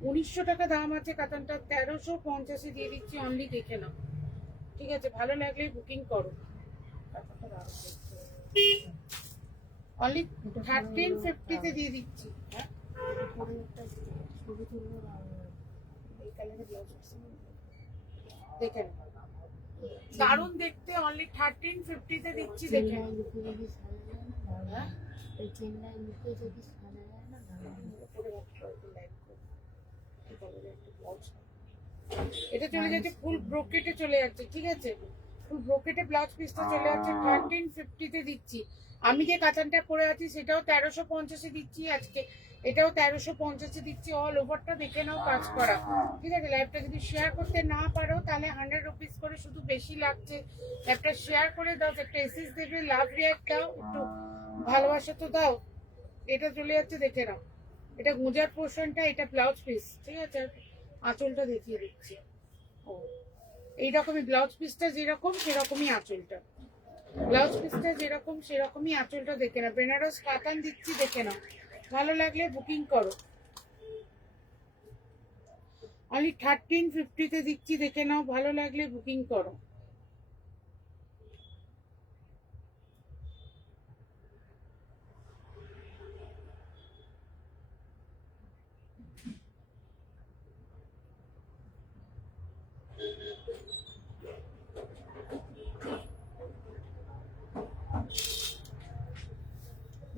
1900 টাকা দাম আছে কাতানটা, 1350 দিয়ে দিচ্ছি অনলি, দেখে নাও, ঠিক আছে। ভালো লাগলে বুকিং করো। অনলি 1350 দিয়ে দিচ্ছি, হ্যাঁ ছবি তুলবো না, এই কালারের ব্লাউজ দেখে নাও, দারুণ দেখতে, অনলি 1350 দিচ্ছি, দেখে নাও। লুকে যদি সারা যায় না ভালো, হ্যাঁ এই চেন্নাই লুকে যদি সারা যায় না ভালো। এটা চলে যাচ্ছে ফুল ব্রোকেটে চলে যাচ্ছে, ঠিক আছে, ফুল ব্রোকেটে ব্লাউজ পিসটা চলে যাচ্ছে, 1350 দিচ্ছি। আমি যে কাতানটা পরে আছি সেটাও 1350 দিচ্ছি আজকে, এটাও 1350 দিচ্ছি। অল ওভারটা দেখে নাও কাজ করা, ঠিক আছে। লাইভটা যদি শেয়ার করতে না পারো তাহলে 100 রুপিস করে, শুধু বেশি লাগছে, লাইভটা শেয়ার করে দাও, একটা এসএস দেবে, লাভ রিয়াক্ট দাও, একটু ভালোবাসা তো দাও। এটা চলে যাচ্ছে, দেখে নাও, এটা গোঁজার পোর্শনটা, এটা ব্লাউজ পিস, ঠিক আছে। আঁচলটা দেখিয়ে দিচ্ছি, ও এইরকমই ব্লাউজ পিসটা যেরকম সেরকমই আঁচলটা, ব্লাউজ পিসটা যেরকম সেরকমই আঁচলটা, দেখে নাও। বেনারস কাতান দিচ্ছি, দেখে নাও, ভালো লাগলে বুকিং করো। আমি 1350 দিচ্ছি, দেখে নাও, ভালো লাগলে বুকিং করো।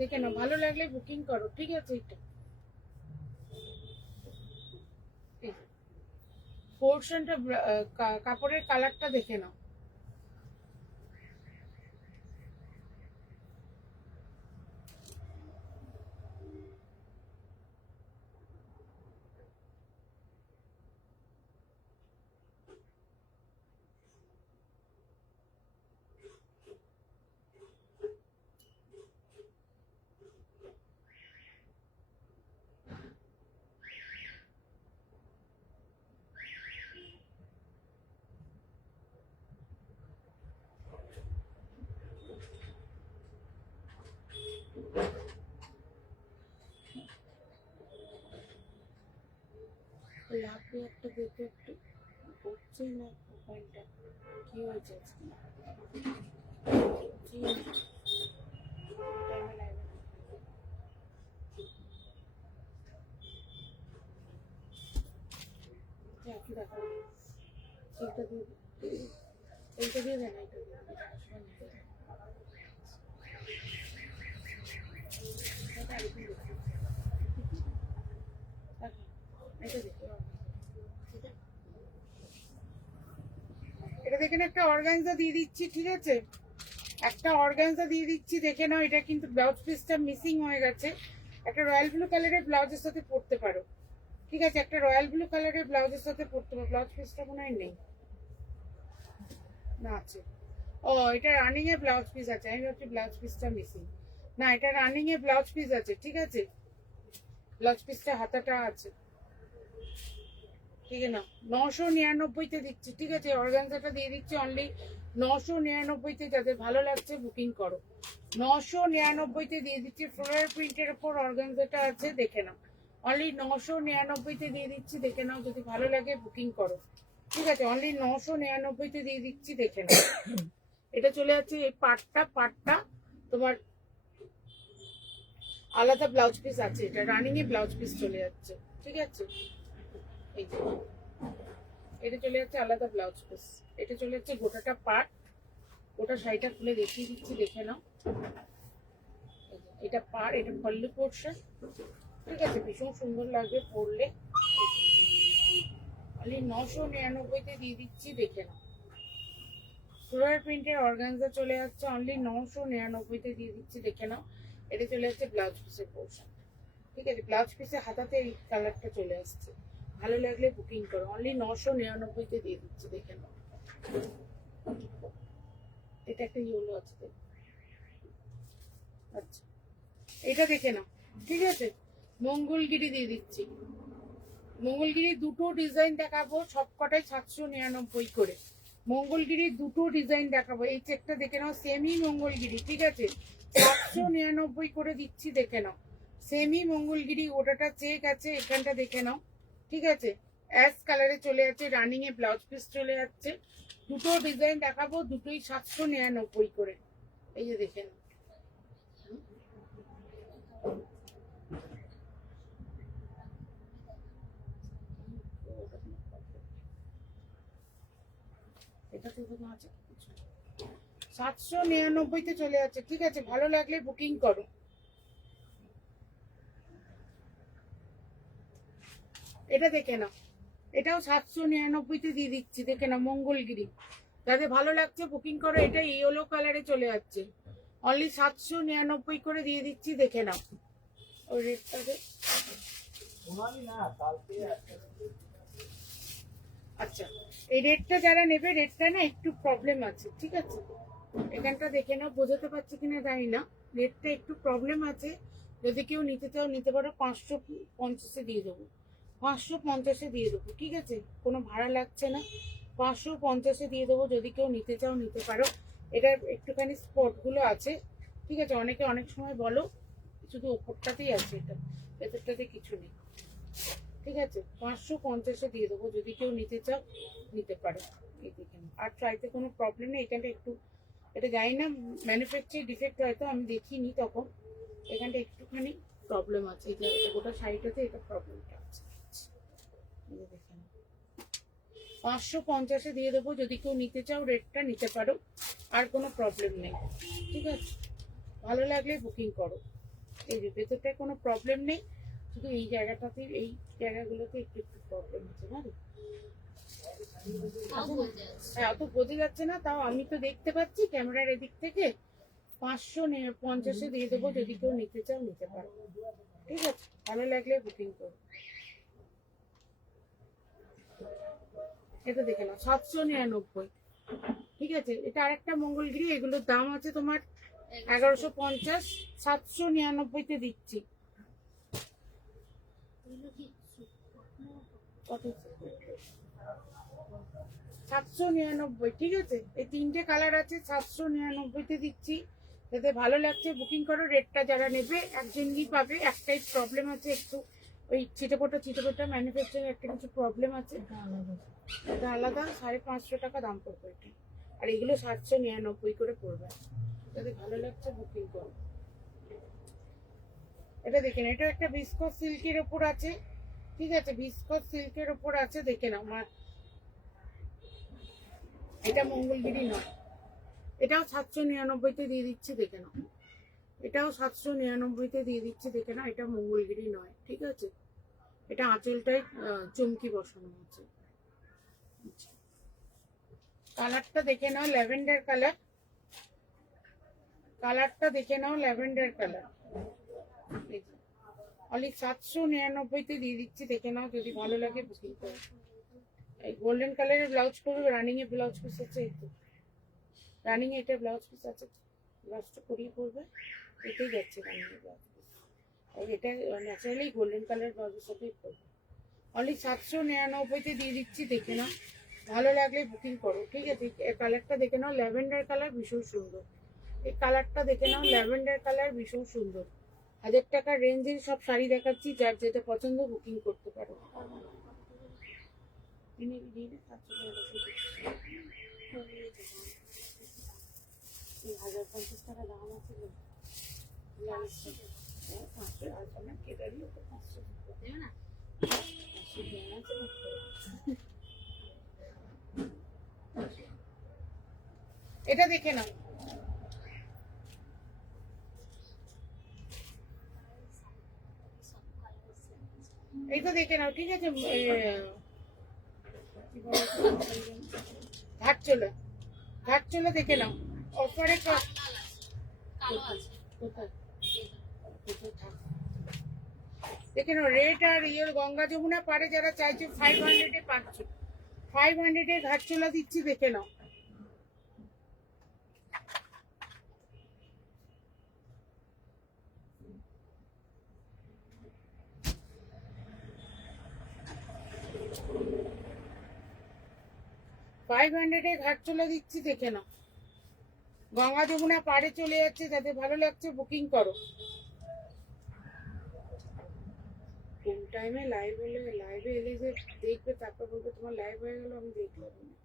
দেখে নাও, ভালো লাগলে বুকিং করো, ঠিক আছে। এটা পোর্শনটা, কাপড়ের কালারটা দেখে নাও, লাগবে একটা দেখে, একটু করছে না মোবাইলটা, কি হয়েছে এইটা দিয়ে, এইটা দিয়ে দেন, এইটা দিয়ে এটা দেখেন, একটা অর্গানজা দিয়ে দিচ্ছি, ঠিক আছে, একটা অর্গানজা দিয়ে দিচ্ছি, দেখে নাও। এটা কিন্তু ব্লাউজ পিসটা মিসিং হয়ে গেছে, একটা রয়্যাল ব্লু কালারের ব্লাউজের সাথে পরতে পারো, ঠিক আছে, একটা রয়্যাল ব্লু কালারের ব্লাউজের সাথে পরতে পারো। ব্লাউজ পিসটা মনে হয় নেই, না আছে। ও এটা রানিং এ ব্লাউজ পিস আছে, আমি ভাবছি ব্লাউজ পিসটা মিসিং। না, এটা রানিং এ ব্লাউজ পিস আছে, ঠিক আছে, ব্লাউজ পিসটা হাতাটা আছে, ঠিক আছে না। 999-তে দিচ্ছি, ঠিক আছে, অর্গানজাটা দিয়ে দিচ্ছি অনলি 999-তে। যাদের ভালো লাগছে বুকিং করো। 999-তে দিয়ে দিচ্ছি, ফ্লোরাল প্রিন্টের ওপর অর্গানজাটা আছে, দেখে নাও। অনলি 999-তে দিয়ে দিচ্ছি, দেখে নাও, যদি ভালো লাগে বুকিং করো, ঠিক আছে। অনলি 999-তে দিয়ে দিচ্ছি, দেখে নাও। এটা চলে যাচ্ছে এই পাটটা তোমার আলাদা ব্লাউজ পিস আছে, এটা রানিং এ ব্লাউজ পিস চলে যাচ্ছে, ঠিক আছে। এই যে এটা চলে যাচ্ছে আলাদা ব্লাউজ পিস, এটা চলে যাচ্ছে গোটাটা পাট। গোটা শাড়িটা খুলে দেখিয়ে দিচ্ছি, দেখে নাও। এই যে, এটা পাড়, এটা পল্লু পোর্শন, ঠিক আছে, ভীষণ সুন্দর লাগবে পরলে। অনলি 999-তে দিয়ে দিচ্ছি, দেখে নাও। ফ্লোরাল প্রিন্টের অর্গানজা চলে যাচ্ছে, অনলি 999-তে দিয়ে দিচ্ছি, দেখে নাও। এটা চলে যাচ্ছে ব্লাউজ পিসের পোর্শন, ঠিক আছে। ব্লাউজ পিসের হাতাতে এই কালারটা চলে আসছে, ভালো লাগলে বুকিং করো। অনলি 999-তে দিয়ে দিচ্ছি, দেখে নাও। এটা একটা ইয়েলো আছে, দেখো। আচ্ছা, এটা দেখে নাও, ঠিক আছে। মঙ্গলগিরি দিয়ে দিচ্ছি, মঙ্গলগিরি দুটো ডিজাইন দেখাবো, সবকটাই 799 করে। মঙ্গলগিরির দুটো ডিজাইন দেখাবো, এই চেকটা দেখে নাও, সেমি মঙ্গলগিরি, ঠিক আছে, 799 করে দিচ্ছি, দেখে নাও। সেমি মঙ্গলগিরি, ওটাটা চেক আছে, এখানটা দেখে নাও, ঠিক আছে। অ্যাশ কালারে চলে যাচ্ছে, রানিং এ ব্লাউজ পিস চলে যাচ্ছে। দুটো ডিজাইন দেখাবো, দুটোই 799 করে। এই যে দেখে নাও। এটা তো আছে 799-তে চলে যাচ্ছে, ঠিক আছে, ভালো লাগলে বুকিং করো। এটা দেখে নাও, এটাও 799-তে দিয়ে দিচ্ছি, দেখে নাও, মঙ্গলগিরি। যাদের ভালো লাগছে বুকিং করো। এটা ইয়েলো কালারে চলে যাচ্ছে, অনলি 799 করে দিয়ে দিচ্ছি, দেখে নাও। ওই রেটটাতে আচ্ছা, এই রেটটা যারা নেবে, রেটটা না একটু প্রবলেম আছে, ঠিক আছে। এখানটা দেখে নাও, বোঝাতে পারছি কিনা জানি না, রেটটা একটু প্রবলেম আছে। যদি কেউ নিতে চাও নিতে পারো, 550-এ দিয়ে দেবো, 550-এ দিয়ে দেবো, ঠিক আছে, কোনো ভাড়া লাগছে না, 550-এ দিয়ে দেবো। যদি কেউ নিতে চাও নিতে পারো। এটার একটুখানি স্পটগুলো আছে, ঠিক আছে, অনেকে অনেক সময় বলো, শুধু ওপরটাতেই আছে, এটা ভেতরটাতে কিছু নেই, ঠিক আছে। 550-এ দিয়ে দেবো, যদি কেউ নিতে চাও নিতে পারো। এই দেখে নাও। আর ট্রাইতে কোনো প্রবলেম নেই, এখানটা একটু, এটা জানি না ম্যানুফ্যাকচার ডিফেক্ট, হয়তো আমি দেখিনি তখন, এখানটা একটুখানি প্রবলেম আছে, এই যে এটা গোটা শাড়িটাতে এটা প্রবলেমটা আছে। এই যে দেখে নাও। 550-এ দিয়ে দেবো, যদি কেউ নিতে চাও রেটটা নিতে পারো, আর কোনো প্রবলেম নেই, ঠিক আছে। ভালো লাগলে বুকিং করো। এই যে ভেতরটায় কোনো প্রবলেম নেই, শুধু এই জায়গাটাতে, এই জায়গাগুলোতে একটু একটু প্রবলেম আছে না রে। হ্যাঁ, অত বোঝা যাচ্ছে না, তাও আমি তো দেখতে পাচ্ছি ক্যামেরার এদিক থেকে। 550-এ দিয়ে দেবো, যদি কেউ নিতে চাও নিতে পারো, ঠিক আছে। ভালো লাগলে বুকিং করো। এটা দেখে নাও, 799, ঠিক আছে। এটা আরেকটা মঙ্গলগিরি, এগুলোর দাম আছে তোমার 1150, 799-তে দিচ্ছি। কত? 799, ঠিক আছে। এই তিনটে কালার আছে, 799-তে দিচ্ছি। যাতে ভালো লাগছে বুকিং করো। রেটটা যারা নেবে একজনই পাবে, একটাই প্রবলেম আছে একটু, ওই চিটোপোটা ম্যানুফ্যাকচারিং একটা কিছু প্রবলেম আছে, এটা আলাদা। 550 টাকা দাম পড়বে এটা, আর এগুলো 799 করে পড়বে। যাদের ভালো লাগছে বুকিং করো। এটা দেখেন, এটা একটা ভিসকস সিল্কের ওপর আছে, ঠিক আছে, ভিসকস সিল্কের ওপর আছে, দেখে নাও। এটা মঙ্গলগিরি নয়, এটাও 799-তে দিয়ে দিচ্ছি, দেখে নাও। এটাও 799-তে দিয়ে দিচ্ছি, দেখে নাও। এটা মঙ্গলগিরি নয়, ঠিক আছে। এটা আঁচলটায় চমকি বসানো আছে। কালারটা দেখে নাও, ল্যাভেন্ডার কালার, কালারটা দেখে নাও, ল্যাভেন্ডার কালার। অনলি 799-তে দিয়ে দিচ্ছি, দেখে নাও, যদি ভালো লাগে বুকিং করো। এই গোল্ডেন কালারের ব্লাউজ করবে, রানিং এর ব্লাউজ পিস আছে, এই তো রানিং এটা ব্লাউজ পিস আছে, ব্লাউজটা করিয়ে পরবে, এটাই যাচ্ছে রানিং ব্লাউজ পিস। আর এটা ন্যাচারালি গোল্ডেন কালার ব্লাউজের সাথেই পরবে। অনলি 799-তে দিয়ে দিচ্ছি, দেখে নাও, ভালো লাগলে বুকিং করো, ঠিক আছে? এই কালারটা দেখে নাও, ল্যাভেন্ডার কালার, ভীষণ সুন্দর। এই কালারটা দেখে নাও, ল্যাভেন্ডার কালার, ভীষণ সুন্দর। 1000 টাকার রেঞ্জের সব শাড়ি দেখাচ্ছি, যার যেটা পছন্দ বুকিং করতে পারো। 1050 টাকা দাম আছে। দেবে না? এটা দেখে নাও, এইটা দেখে নাও, ঠিক আছে? ঘাটচোলা, ঘাটচোলা দেখে নাও, অফারে লাল আছে, কালো আছে। কোথায় দেখে নাও, রেড আর ইয়ের গঙ্গা যমুনা পারে যারা চাইছো 500-এ পাচ্ছ, 500-এ ঘাটচোলা দিচ্ছি, দেখে নাও। ফাইভ হান্ড্রেডে ঘাটচোলা দিচ্ছি, দেখে নাও। গঙ্গা যমুনা পাড়ে চলে যাচ্ছে, যাদের ভালো লাগছে বুকিং করো। কোন টাইমে লাইভ হলে, লাইভে এলে যে দেখবে, তারপর বলবে তোমার লাইভ হয়ে গেল, আমি দেখলাম না।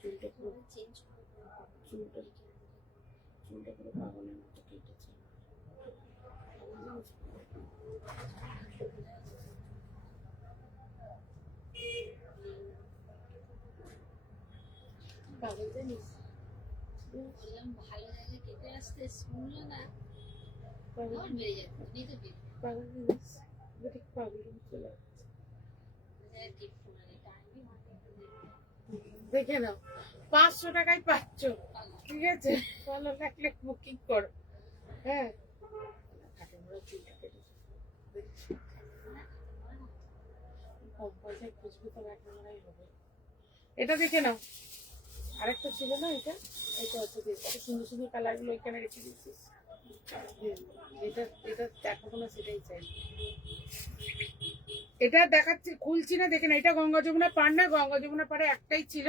চুলটা পুরো, চেঞ্জ করে চুলটা চুলটা পুরো পাগলের মতো কেটেছে। পাগল জানিস, বললাম ভালো জায়গায় কেটে আসতে, শুনলো না, পাগল, আবার বেড়ে যাচ্ছে, নেই তো বেড়ে পাগল জানিস, ঠিক পাগলের মতো লাগছে। ঠিক মানে টাইমই মানে দেখে নাও, 500 টাকায় পাচ্ছ, ঠিক আছে? ভালো লাগলে বুকিং করো। হ্যাঁ, চুলটা কেটেছে, কম পয়সায় খুঁজবে তো কাটামারাই হবে। এটা দেখে নাও, আরেকটা ছিল না এটা, এটা হচ্ছে কত সুন্দর সুন্দর কালার গুলো এখানে রেখে দিচ্ছিস। এটা এটা দেখাবো না, সেটাই চাই। এটা দেখাচ্ছি, খুলছি না, দেখে না, এটা গঙ্গা যমুনা পার না, গঙ্গা যমুনা পারে একটাই ছিল,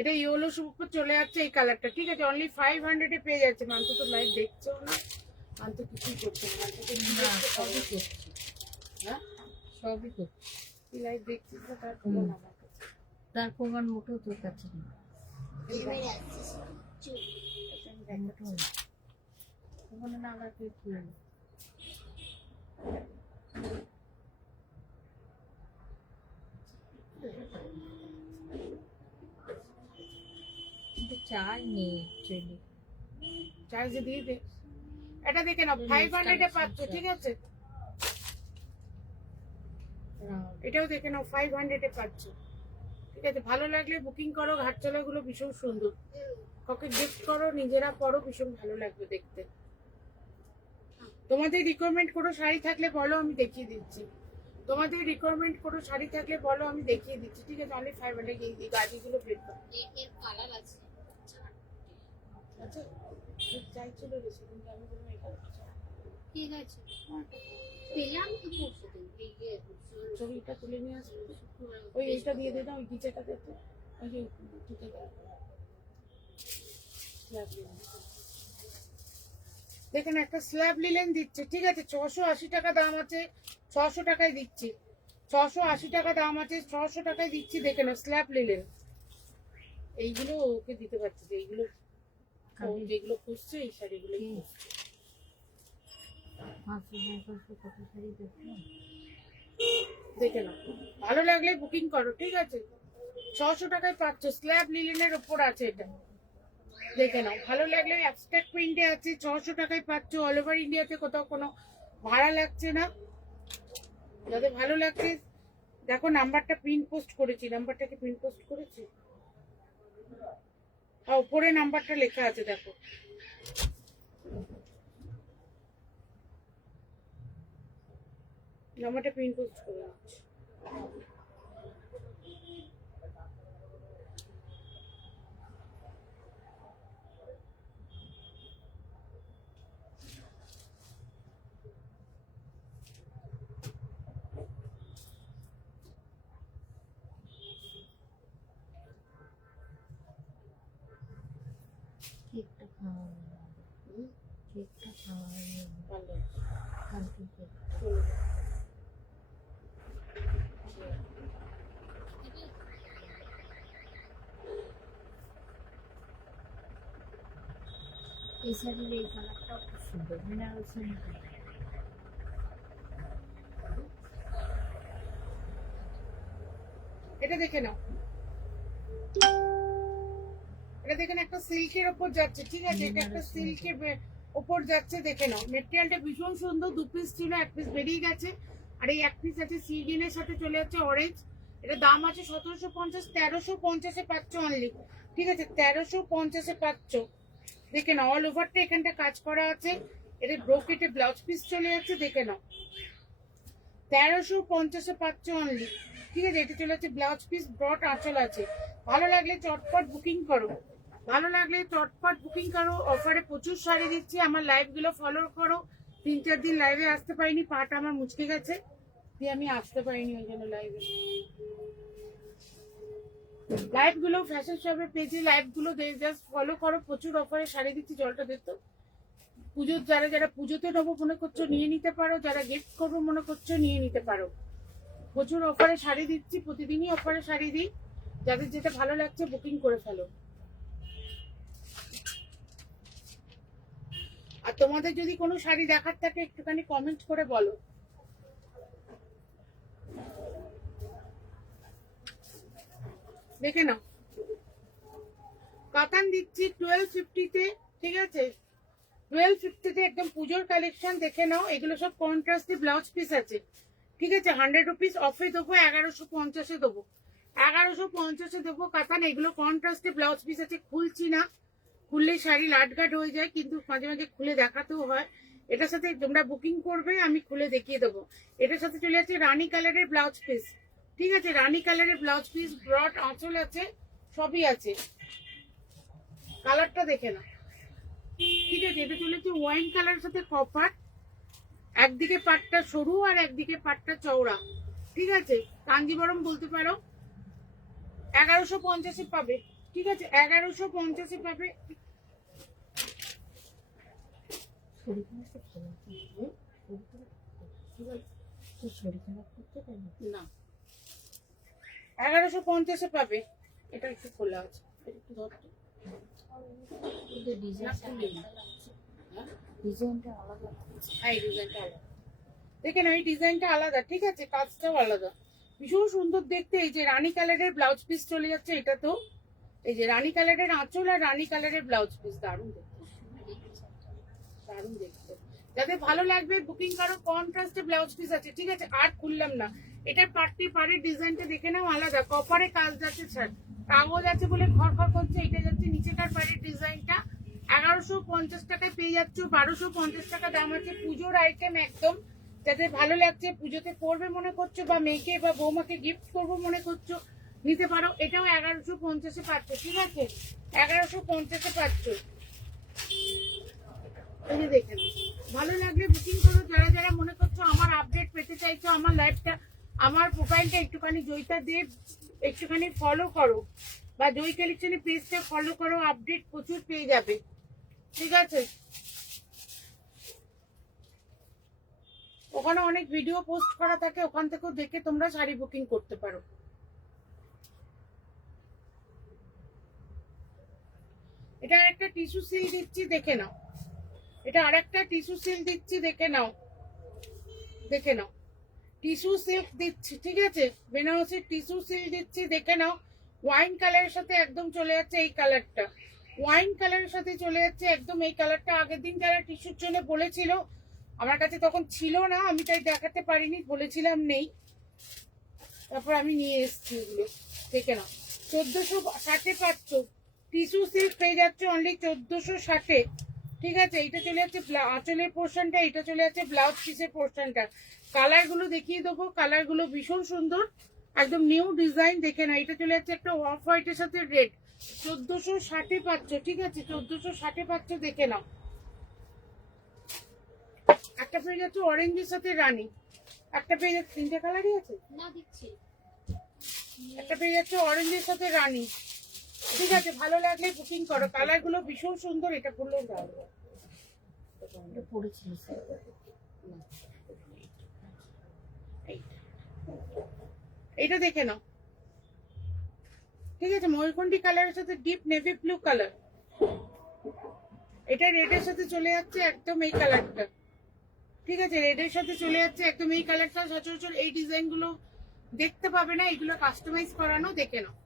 এটা ইয়েলো সুপার চলে যাচ্ছে এই কালারটা, ঠিক আছে? অনলি 500-এ পেয়ে যাচ্ছে। মানতো তো লাইভ দেখছো না, মানতো কিছুই করছে না, মানতো তো সবই করছে। হ্যাঁ, সবই তো তুই লাইভ দেখছিস না, তার কোনো আমার কাছে তার প্রমাণ মোটেও তোর কাছে নেই। বেড়ে যাচ্ছে চুল। মোটেও না। ওখানে না আমার তুই কি হলো? কিন্তু চাই নেই অ্যাকচুয়ালি। চার্জে দিয়ে দে। এটা দেখে নাও, 500-এ পাচ্ছ, ঠিক আছে? এটাও দেখে নাও, 500-এ পাচ্ছ, ঠিক আছে? ভালো লাগলে বুকিং করো। ঘাটচলাগুলো ভীষণ সুন্দর, কাউকে গিফট করো, নিজেরা পরো, ভীষণ ভালো লাগবে দেখতে। তোমাদের রিকোয়ারমেন্ট কোনো শাড়ি থাকলে বলো, আমি দেখিয়ে দিচ্ছি। তোমাদের রিকোয়ারমেন্ট কোনো শাড়ি থাকলে বলো, আমি দেখিয়ে দিচ্ছি, ঠিক আছে? অনলি 500 এই গাড়িগুলো বের করো। এর কালার আছে, আচ্ছা, চাইছিল বেশি, কিন্তু আমি বললাম এই কালারটা চাই। ঠিক আছে পেলাম তো পরশু দিন, এই যে ছবিটা তুলে নিয়ে আসবে, ওই এইটা দিয়ে দে না, ওই গিচাটা দেখতে, ওই যে তুতে দেখেন একটা স্ল্যাব লিলেন দিচ্ছে, ঠিক আছে? 680 টাকা দাম আছে, 600 টাকায় দিচ্ছি, 680 টাকা দাম আছে, 600 টাকায় দিচ্ছি, দেখে নাও স্ল্যাব লিলেন। এইগুলো ওকে দিতে পারছি, যে এইগুলো ও যেগুলো খুঁজছে, এই শাড়িগুলো খুঁজছে। 500 কত শাড়ি দেখলাম। দেখে নাও, ভালো লাগলে বুকিং করো, ঠিক আছে? 600 টাকায় পাচ্ছ, স্ল্যাব লিলেনের ওপর আছে এটা, দেখে নাও। ভালো লাগলে অ্যাবস্ট্রাক্ট প্রিন্টে আছে, 600 টাকায় পাচ্ছ। অল ওভার ইন্ডিয়াতে কোথাও কোনো ভাড়া লাগছে না। যাদের ভালো লাগছে, দেখো নাম্বারটা প্রিন্ট পোস্ট করেছি, নাম্বারটাকে প্রিন্ট পোস্ট করেছি, আর উপরে নাম্বারটা লেখা আছে, দেখো। নাম্বারটা প্রিন্ট পোস্ট করে দিচ্ছি। কেকটা খাওয়া কেকটা খাওয়া ভালো কালকে কেক চলো। এই শাড়ির এই কালারটাও খুব সুন্দর মিনারেল শাড়ি। এটা দেখে নাও, এটা দেখেন একটা সিল্কের ওপর যাচ্ছে, ঠিক আছে, এটা একটা সিল্কের ওপর যাচ্ছে, দেখে নাও মেটেরিয়ালটা ভীষণ সুন্দর। 2 পিস ছিল, 1 পিস বেরিয়ে গেছে, আর এই 1 পিস আছে সি গ্রিনের সাথে চলে যাচ্ছে অরেঞ্জ। এটা দাম আছে 1750, 1350-এ পাচ্ছ অনলি, ঠিক আছে, 1350-এ পাচ্ছ। দেখে নাও অল ওভারটা এখানটা কাজ করা আছে, এটা ব্রোকেটে ব্লাউজ পিস চলে যাচ্ছে, দেখে নাও 1350-এ পাচ্ছ অনলি, ঠিক আছে। এটা চলে যাচ্ছে ব্লাউজ পিস, ব্রড আঁচল আছে। ভালো লাগলে চটপট বুকিং করো, ভালো লাগলে চটপট বুকিং করো। অফারে প্রচুর শাড়ি দিচ্ছি, আমার লাইভগুলো ফলো করো। 3-4 দিন লাইভে আসতে পারিনি, পাটা আমার মুচকে গেছে, দিয়ে আমি আসতে পারিনি ওই জন্য লাইভে। লাইভগুলো ফ্যাশন শপের পেজে লাইভগুলো জাস্ট ফলো করো, প্রচুর অফারে শাড়ি দিচ্ছি। জলটা দেখতো, পুজোর যারা যারা পুজোতে নেবো মনে করছো নিয়ে নিতে পারো, যারা গিফট করবো মনে করছো নিয়ে নিতে পারো। প্রচুর অফারে শাড়ি দিচ্ছি, প্রতিদিনই অফারে শাড়ি দিই, যাদের যেটা ভালো লাগছে বুকিং করে ফেলো। আর তোমাদের যদি কোনো শাড়ি দেখার থাকে একটুখানি কমেন্ট করে বলো। দেখে নাও কাতান দিচ্ছি 1250-তে, ঠিক আছে, 1250-তে একদম পুজোর কালেকশন। দেখে নাও এগুলো সব কন্ট্রাস্টে ব্লাউজ পিস আছে, ঠিক আছে। 100 রুপিস অফে দেবো, 1150-এ দেবো, 1150-এ দেবো কাতান। এগুলো কন্ট্রাস্টে ব্লাউজ পিস আছে, খুলছি না, খুললে শাড়ি লাটঘাট হয়ে যায়, কিন্তু মাঝে মাঝে খুলে দেখাতেও হয়। এটার সাথে তোমরা বুকিং করবে, আমি খুলে দেখিয়ে দেবো। এটার সাথে চলে যাচ্ছে রানী কালারের ব্লাউজ পিস, ঠিক আছে, রানী কালারের ব্লাউজ পিস, ব্রড আঁচল আছে, সবই আছে। কালারটা দেখে না, ঠিক আছে। এটা চলে যাচ্ছে ওয়াইন কালারের সাথে কপার, একদিকে পাটটা সরু আর একদিকে পাটটা চওড়া, ঠিক আছে, কাঞ্জিবরম বলতে পারো। 1150-এ পাবে, ঠিক আছে, 1150-এ পাবে। শরীর খারাপ করতে শরীর খারাপ করতে পারি না, 1150-এ পাবে। এটা একটু খোলা আছে, এটা একটু ধরতে, ডিজাইনটা আলাদা। হ্যাঁ এই ডিজাইনটা আলাদা, দেখে না এই ডিজাইনটা আলাদা, ঠিক আছে, কাজটাও আলাদা, ভীষণ সুন্দর দেখতে। এই যে রানী কালারের ব্লাউজ পিস চলে যাচ্ছে, এটা তো এই যে রানী কালারের আঁচল আর রানী কালারের ব্লাউজ পিস, দারুণ দেখতে, দারুণ দেখতে। যাদের ভালো লাগবে বুকিং করো, কন্ট্রাস্টে ব্লাউজ পিস আছে, ঠিক আছে। আর খুললাম না, এটার পাড়ের ডিজাইনটা দেখে নাও আলাদা, কপারে কাজ যাচ্ছে, স্যার কাগজ আছে বলে খড়খড় করছে। এটা যাচ্ছে নিচেটার পাড়ের ডিজাইনটা, 1150 টাকায় পেয়ে যাচ্ছ। 1250 টাকা দাম আছে, পুজোর আইটেম একদম। যাদের ভালো লাগছে, পুজোতে পরবে মনে করছো, বা মেয়েকে বা বৌমাকে গিফট করবো মনে করছো, নিতে পারো। এটাও 1150-এ পাচ্ছ, ঠিক আছে, 1150-এ পাচ্ছ। এই যে দেখেন, ভালো লাগলে বুকিং করো। যারা যারা মনে করছো আমার আপডেট পেতে চাইছো, আমার লাইভটা, আমার প্রোফাইলটা একটুখানি জয়িতা দিয়ে একটুখানি ফলো করো, বা জয় কালেকশনের পেজটা ফলো করো, আপডেট প্রচুর পেয়ে যাবে, ঠিক আছে। ওখানে অনেক ভিডিও পোস্ট করা থাকে, ওখান থেকেও দেখে তোমরা শাড়ি বুকিং করতে পারো। এটা আরেকটা টিস্যু সিল দিচ্ছি, দেখে নাও, এটা আরেকটা টিস্যু সিল দিচ্ছি, দেখে নাও, দেখে নাও টিস্যু সিল্ক দিচ্ছি, ঠিক আছে, বেনারসির টিস্যু সিল দিচ্ছি, দেখে নাও। ওয়াইন কালারের সাথে একদম চলে যাচ্ছে এই কালারটা, ওয়াইন কালারের সাথে চলে যাচ্ছে একদম এই কালারটা। আগের দিন যারা টিস্যুর জন্য বলেছিল, আমার কাছে তখন ছিল না, আমি তাই দেখাতে পারিনি, বলেছিলাম নেই, তারপর আমি নিয়ে এসেছি এগুলো, দেখে নাও। 1460-এ পাচ্ছ, টিস্যু সিল্ক পেয়ে যাচ্ছে অনলি 1460-এ, ঠিক আছে। এটা চলে যাচ্ছে আঁচলের পোর্শনটা, এটা চলে যাচ্ছে ব্লাউজ পিসের পোর্শনটা। কালারগুলো দেখিয়ে দেবো, কালারগুলো ভীষণ সুন্দর, একদম নিউ ডিজাইন, দেখে না। এটা চলে যাচ্ছে একটা অফ হোয়াইটের সাথে রেড, 1460-এ পাচ্ছ, ঠিক আছে, 1460-এ পাচ্ছ, দেখে নাও। একটা পেয়ে যাচ্ছে অরেঞ্জের সাথে রানী, একটা পেয়ে যাচ্ছে, 3টে কালারই আছে না দিচ্ছি, একটা পেয়ে যাচ্ছে অরেঞ্জের সাথে রানী, ঠিক আছে, ভালো লাগলে বুকিং করো। কালার গুলো ভীষণ সুন্দর, এটা পরলেও ভালো। এটা পড়েছিস এইটা দেখে নাও, ঠিক আছে। ময়ূরকণ্ঠী কালারের সাথে ডিপ নেভি ব্লু কালার, এটা রেডের সাথে চলে যাচ্ছে একদম এই কালারটা, ঠিক আছে। রেডের সাথে চলে যাচ্ছে একদম এই কালারটা। সচরাচর এই ডিজাইন গুলো দেখতে পাবে না, এগুলো কাস্টমাইজ করানো, দেখে নাও।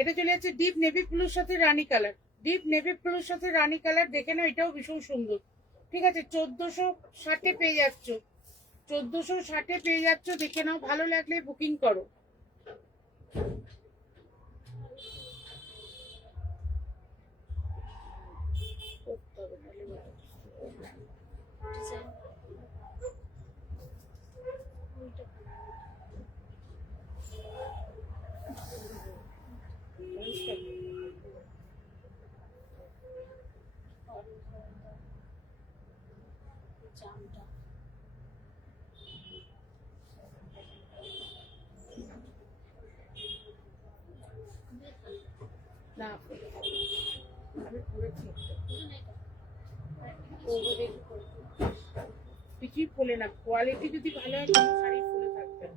এটা চলে যাচ্ছে ডিপ নেভি ব্লুর সাথে রানী কালার, ডিপ নেভি ব্লুর সাথে রানী কালার, দেখে নাও, এটাও ভীষণ সুন্দর, ঠিক আছে। 1460 পেয়ে যাচ্ছ, 1460 পেয়ে যাচ্ছ, দেখে নাও, ভালো লাগলে বুকিং করো। জামটা না আমি পরেছি, কিছুই ফোলে না, কোয়ালিটি যদি ভালো হয় কোনো শাড়ি ফুলে থাকবে না।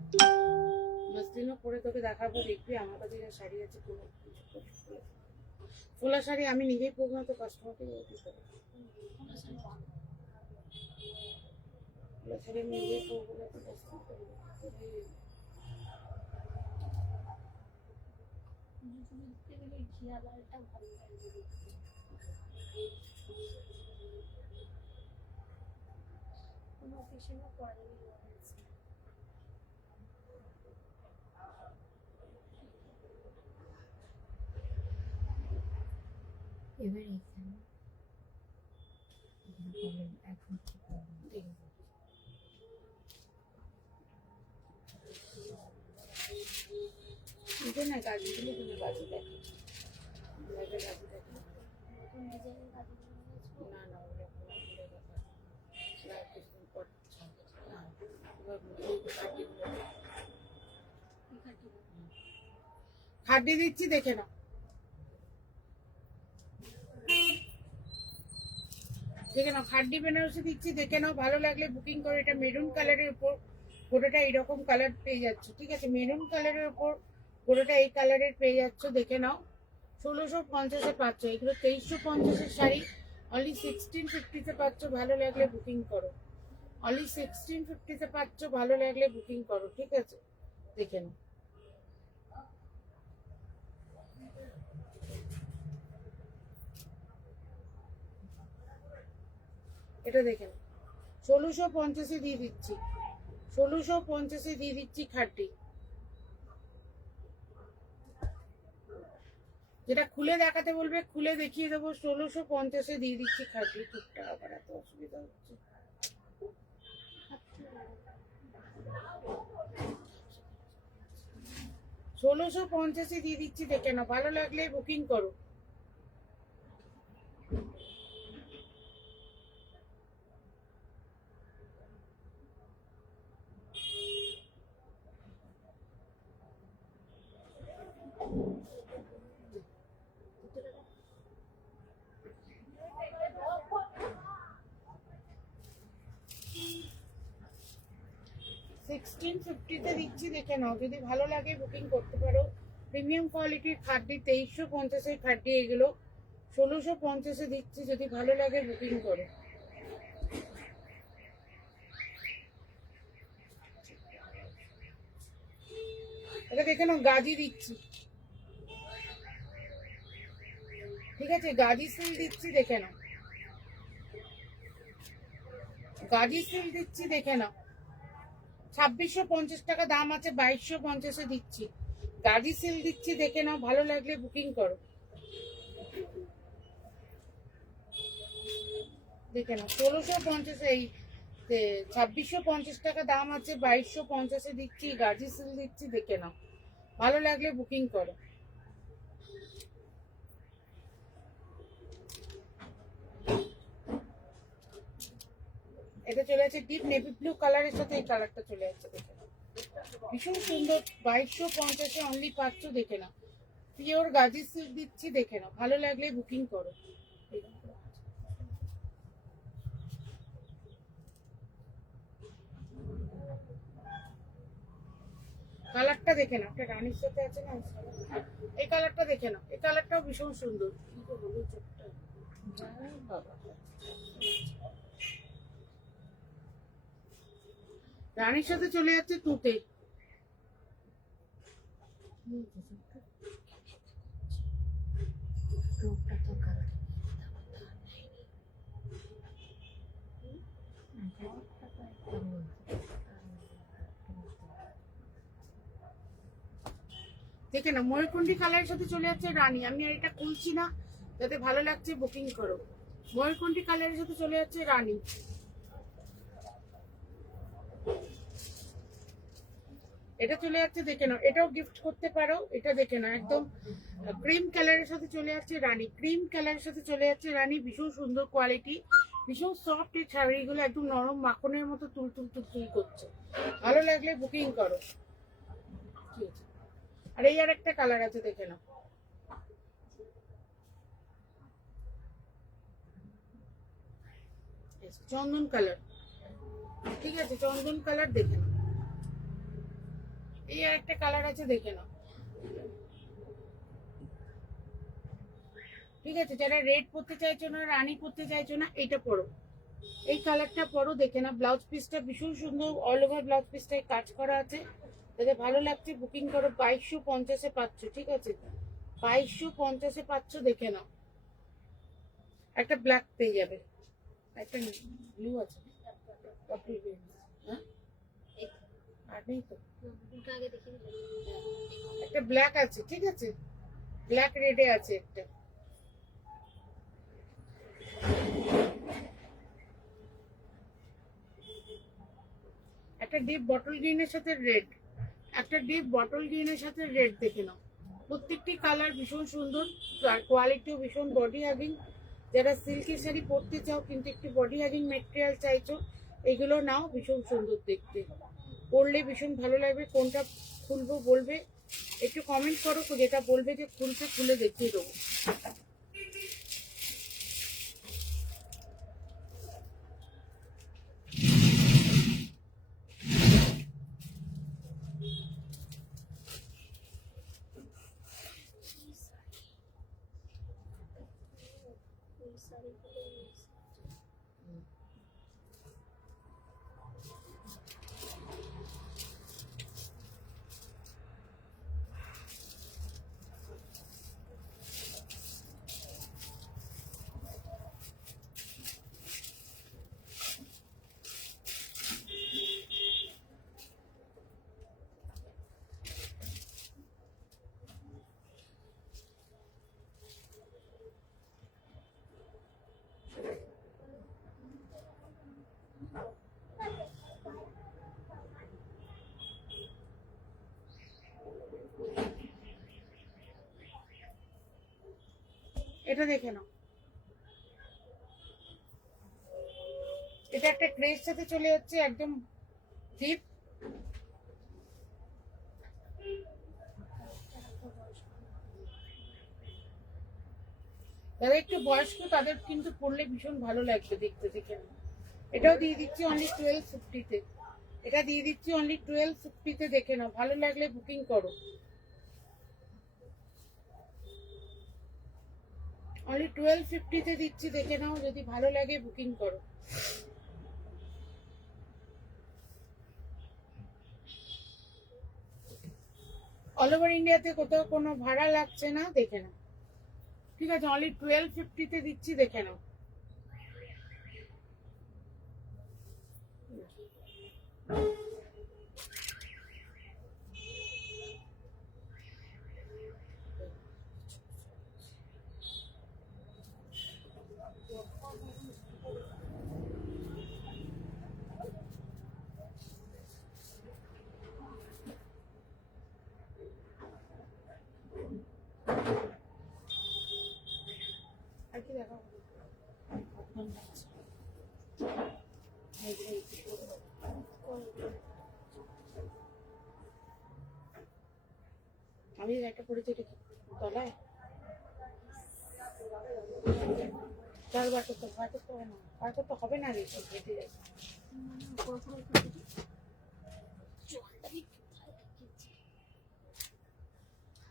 মসলিনও পরে তোকে দেখাবো, দেখবি আমার কাছে যা শাড়ি আছে কোনো কিছু ফুলে। ফোলা শাড়ি আমি নিজেই পরবো না, তো কাস্টমারকে দিতে হবে। ফোলা শাড়ি আমি নিজেই পরবো না, তো কাস্টমারকে দিতে হবে। দেখতে গেলে ঘিয়া লালটা ভালো লাগবে দেখতে। কোনো অকেশনে পরা যাবে হয়েছে। এবার এখানে এখন কি করবো? এটা না গাছগুলো, তুমি গাছ দেখো, গাছ দেখো। নতুন ডিজাইনের কাজগুলো নিয়েছো? না না, ওগুলো কোনো ভুলে গেছে। না, কিছুদিন পর ছাড়বে। এবার কাটিগুলো কি কাটিবো? খাদ্য দিচ্ছি, দেখে নাও, দেখে নাও, খাড্ডি বেনারসি দিচ্ছি, দেখে নাও, ভালো লাগলে বুকিং করো। এটা মেরুন কালারের উপর গোটাটা এইরকম কালার পেয়ে যাচ্ছে, ঠিক আছে। মেরুন কালারের উপর গোটাটা এই কালারের পেয়ে যাচ্ছ, দেখে নাও। 1650-এ পাচ্ছ, এগুলো 2350-এর শাড়ি, অনলি 1650-তে পাচ্ছ, ভালো লাগলে বুকিং করো। অনলি 1650-তে পাচ্ছ, ভালো লাগলে বুকিং করো, ঠিক আছে, দেখে নাও। এটা দেখে নাও, 1650-এ দিয়ে দিচ্ছি, 1650-এ দিয়ে দিচ্ছি খাড্ডি। যেটা খুলে দেখাতে বলবে খুলে দেখিয়ে দেবো, 1650-এ দিয়ে দিচ্ছি খাড্ডি। টুকটাক আবার এত অসুবিধা হচ্ছে। 1650-এ দিয়ে দিচ্ছি, দেখে নাও, ভালো লাগলে বুকিং করো। সিক্সটিন ফিফটিতে দিচ্ছি, দেখে নাও, যদি ভালো লাগে বুকিং করতে পারো। প্রিমিয়াম কোয়ালিটির খাড্ডি, 2350-এর খাড্ডি এগুলো, 1650-এ দিচ্ছি, যদি ভালো লাগে বুকিং করো। এটা দেখে নাও, গাজি দিচ্ছি, ঠিক আছে, গাজি সিল দিচ্ছি, দেখে নাও, গাজি সিল দিচ্ছি, দেখে নাও। 2650 টাকা দাম আছে, 2250-এ দিচ্ছি, গাজি সিল দিচ্ছি, দেখে নাও, ভালো লাগলে বুকিং করো, দেখে নাও। 1650-এ, এই 2650 টাকা দাম আছে, 2250-এ দিচ্ছি, গাজি সিল দিচ্ছি, দেখে নাও, ভালো লাগলে বুকিং করো। এটা চলে আছে ডিপ নেভি ব্লু কালারের সাথে, এই কালারটা চলে যাচ্ছে, দেখে নাও। ভীষণ সুন্দর। 2250 অনলি পাচ্ছ, দেখে নাও। পিওর গাজি সিল্ক দিচ্ছি, দেখে নাও। ভালো লাগলে বুকিং করো। কালারটা দেখে নাও, একটা রানীর সাথে আছে না, এই কালারটা দেখে নাও। এই কালারটাও ভীষণ সুন্দর। কি তো বলবো, চোখটা বাবা রানীর সাথে চলে যাচ্ছে তুতে। রূপটা তো কালার দেখে না, ময়ূরকণ্ঠী কালারের সাথে চলে যাচ্ছে রানী। আমি আর এটা খুলছি না, যাতে ভালো লাগছে বুকিং করো। ময়ূরকণ্ঠী কালারের সাথে চলে যাচ্ছে রানী। এটা চলে যাচ্ছে, দেখে নাও। এটাও গিফট করতে পারো। এটা দেখে নাও, একদম ক্রিম কালারের সাথে চলে যাচ্ছে রানী। ক্রিম কালারের সাথে চলে যাচ্ছে রানী। ভীষণ সুন্দর কোয়ালিটি, ভীষণ সফট। এই শাড়িগুলো একদম নরম মাখনের মতো তুল তুল তুল তুল করছে। ভালো লাগলে বুকিং করো। ঠিক আছে। আর এই আর একটা কালার আছে, দেখে নাও। চন্দন কালার, ঠিক আছে, চন্দন কালার, দেখে নাও। এই আর একটা কালার আছে, দেখে নাও। ঠিক আছে, যারা রেড পরতে চাইছো না, রানী পরতে চাইছো না, এইটা পরো। এই কালারটা পরো, দেখে না। ব্লাউজ পিসটা ভীষণ সুন্দর, অল ওভার ব্লাউজ পিসটায় কাজ করা আছে। যাদের ভালো লাগছে বুকিং করো। 2250 পাচ্ছ, ঠিক আছে, 2250 পাচ্ছ, দেখে নাও। একটা ব্ল্যাক পেয়ে যাবে, একটা ব্লু আছে। হ্যাঁ, আর নেই তো। দুটো আগে দেখিয়ে দিলে। একটা ব্ল্যাক আছে, ঠিক আছে, ব্ল্যাক রেডে আছে একটা। একটা ডিপ বটল গ্রিনের সাথে রেড, একটা ডিপ বটল গ্রিনের সাথে রেড, দেখে নাও। প্রত্যেকটি কালার ভীষণ সুন্দর, আর কোয়ালিটিও ভীষণ বডি হাগিং। যারা সিল্কি শাড়ি পরতে চাও কিন্তু একটু বডি হাগিং মেটেরিয়াল চাইছো, এগুলো নাও। ভীষণ সুন্দর দেখতে, পরলে ভীষণ ভালো লাগবে। কোনটা খুলবো বলবে, একটু কমেন্ট করো, যেটা বলবে যে খুলতে, খুলে দেখিয়ে দেবো। এই শাড়িগুলো এটা দেখে নাও। এটা একটা গ্রের সাথে চলে যাচ্ছে, একদম ডিপ। যারা একটু বয়স্ক তাদের কিন্তু পরলে ভীষণ ভালো লাগবে দেখতে, দেখে নাও। এটাও দিয়ে দিচ্ছি অনলি 1250-তে। এটা দিয়ে দিচ্ছি অনলি 1250-তে, দেখে নাও। ভালো লাগলে বুকিং করো। অনলি 1250-তে দিচ্ছি, দেখে নাও। যদি ভালো লাগে বুকিং করো। অল ওভার ইন্ডিয়াতে কোথাও কোনো ভাড়া লাগছে না, দেখে নাও। ঠিক আছে, অনলি 1250-তে দিচ্ছি, দেখে নাও। আর কি দেখাবো? আমি একটা পড়েছি, এটা কি তলায় চার বার করতে হবে না, বার করতে হবে না রে, সব কেটে যাবে।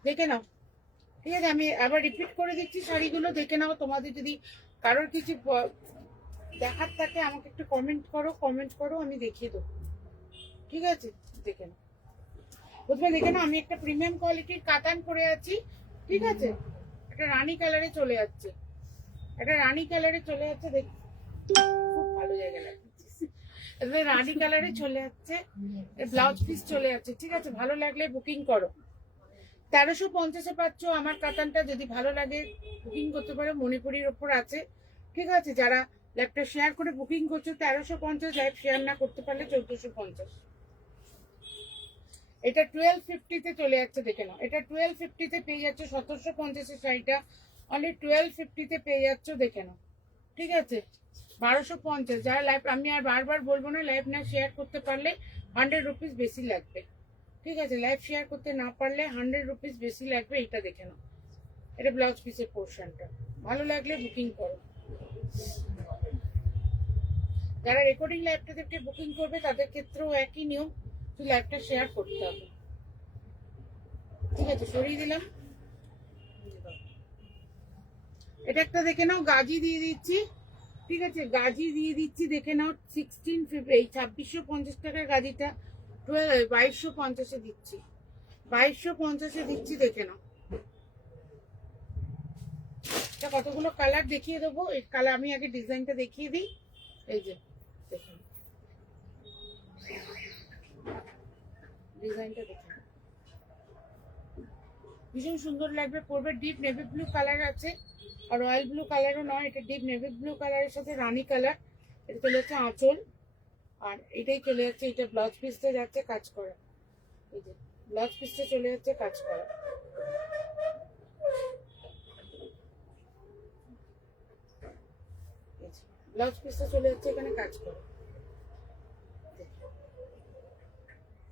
দেখে নাও, ঠিক আছে? আমি আবার রিপিট করে দিচ্ছি, শাড়িগুলো দেখে নাও। তোমাদের যদি কারোর কিছু দেখার থাকে আমাকে একটু কমেন্ট করো, আমি দেখিয়ে দেবো, ঠিক আছে? দেখে নাও, প্রথমে দেখে নাও। আমি একটা প্রিমিয়াম কোয়ালিটির কাতান পরে আছি, ঠিক আছে? একটা রানী কালারে চলে যাচ্ছে, দেখ খুব ভালো জায়গা লাগছে, রানী কালারে চলে যাচ্ছে, ব্লাউজ পিস চলে যাচ্ছে, ঠিক আছে? ভালো লাগলে বুকিং করো। 1350-এ পাচ্ছ আমার কাতানটা। যদি ভালো লাগে বুকিং করতে পারো, মণিপুরির ওপর আছে, ঠিক আছে? যারা লাইভটা শেয়ার করে বুকিং করছো 1350, লাইভ শেয়ার না করতে পারলে 1450। এটা 1250-তে চলে যাচ্ছে, দেখে নাও। এটা 1250-তে পেয়ে যাচ্ছ, 1750-এর শাড়িটা অনলি 1250-তে পেয়ে যাচ্ছ, দেখে নাও, ঠিক আছে? 1250। যারা লাইভ, আমি আর বারবার বলবো না, লাইভ না শেয়ার করতে পারলে 100 রুপিস বেশি লাগবে, ঠিক আছে? লাইভ শেয়ার করতে না পারলে 100 রুপিস বেশি লাগবে। এটা দেখে নাও, এটা ব্লাউজ পিসের পোর্শনটা। ভালো লাগলে বুকিং করো। যারা রেকর্ডিং লাইভটা দেখে বুকিং করবে তাদের ক্ষেত্রেও একই নিয়ম, তুই লাইভটা শেয়ার করতে হবে, ঠিক আছে? সরিয়ে দিলাম। এটা একটা দেখে নাও, গাজি দিয়ে দিচ্ছি, ঠিক আছে? গাজি দিয়ে দিচ্ছি, দেখে নাও। 2650 টাকার গাজিটা 2250-এ দিচ্ছি, 2250-এ দিচ্ছি, দেখে নাও। এটা কতগুলো কালার দেখিয়ে দেবো। এই কালার আমি আগে ডিজাইনটা দেখিয়ে দিই, এই যে দেখুন ডিজাইনটা, দেখুন ভীষণ সুন্দর লাগবে পরবে। ডিপ নেভি ব্লু কালার আছে, আর রয়্যাল ব্লু কালারও নয়, এটা ডিপ নেভি ব্লু কালারের সাথে রানী কালার। এটা চলে যাচ্ছে আঁচল, আর এটাই চলে যাচ্ছে, এটা ব্লাউজ পিসটা যাচ্ছে কাজ করা, এই যে ব্লাউজ পিসটা চলে যাচ্ছে কাজ করা, ব্লাউজ পিসটা চলে যাচ্ছে এখানে কাজ করা,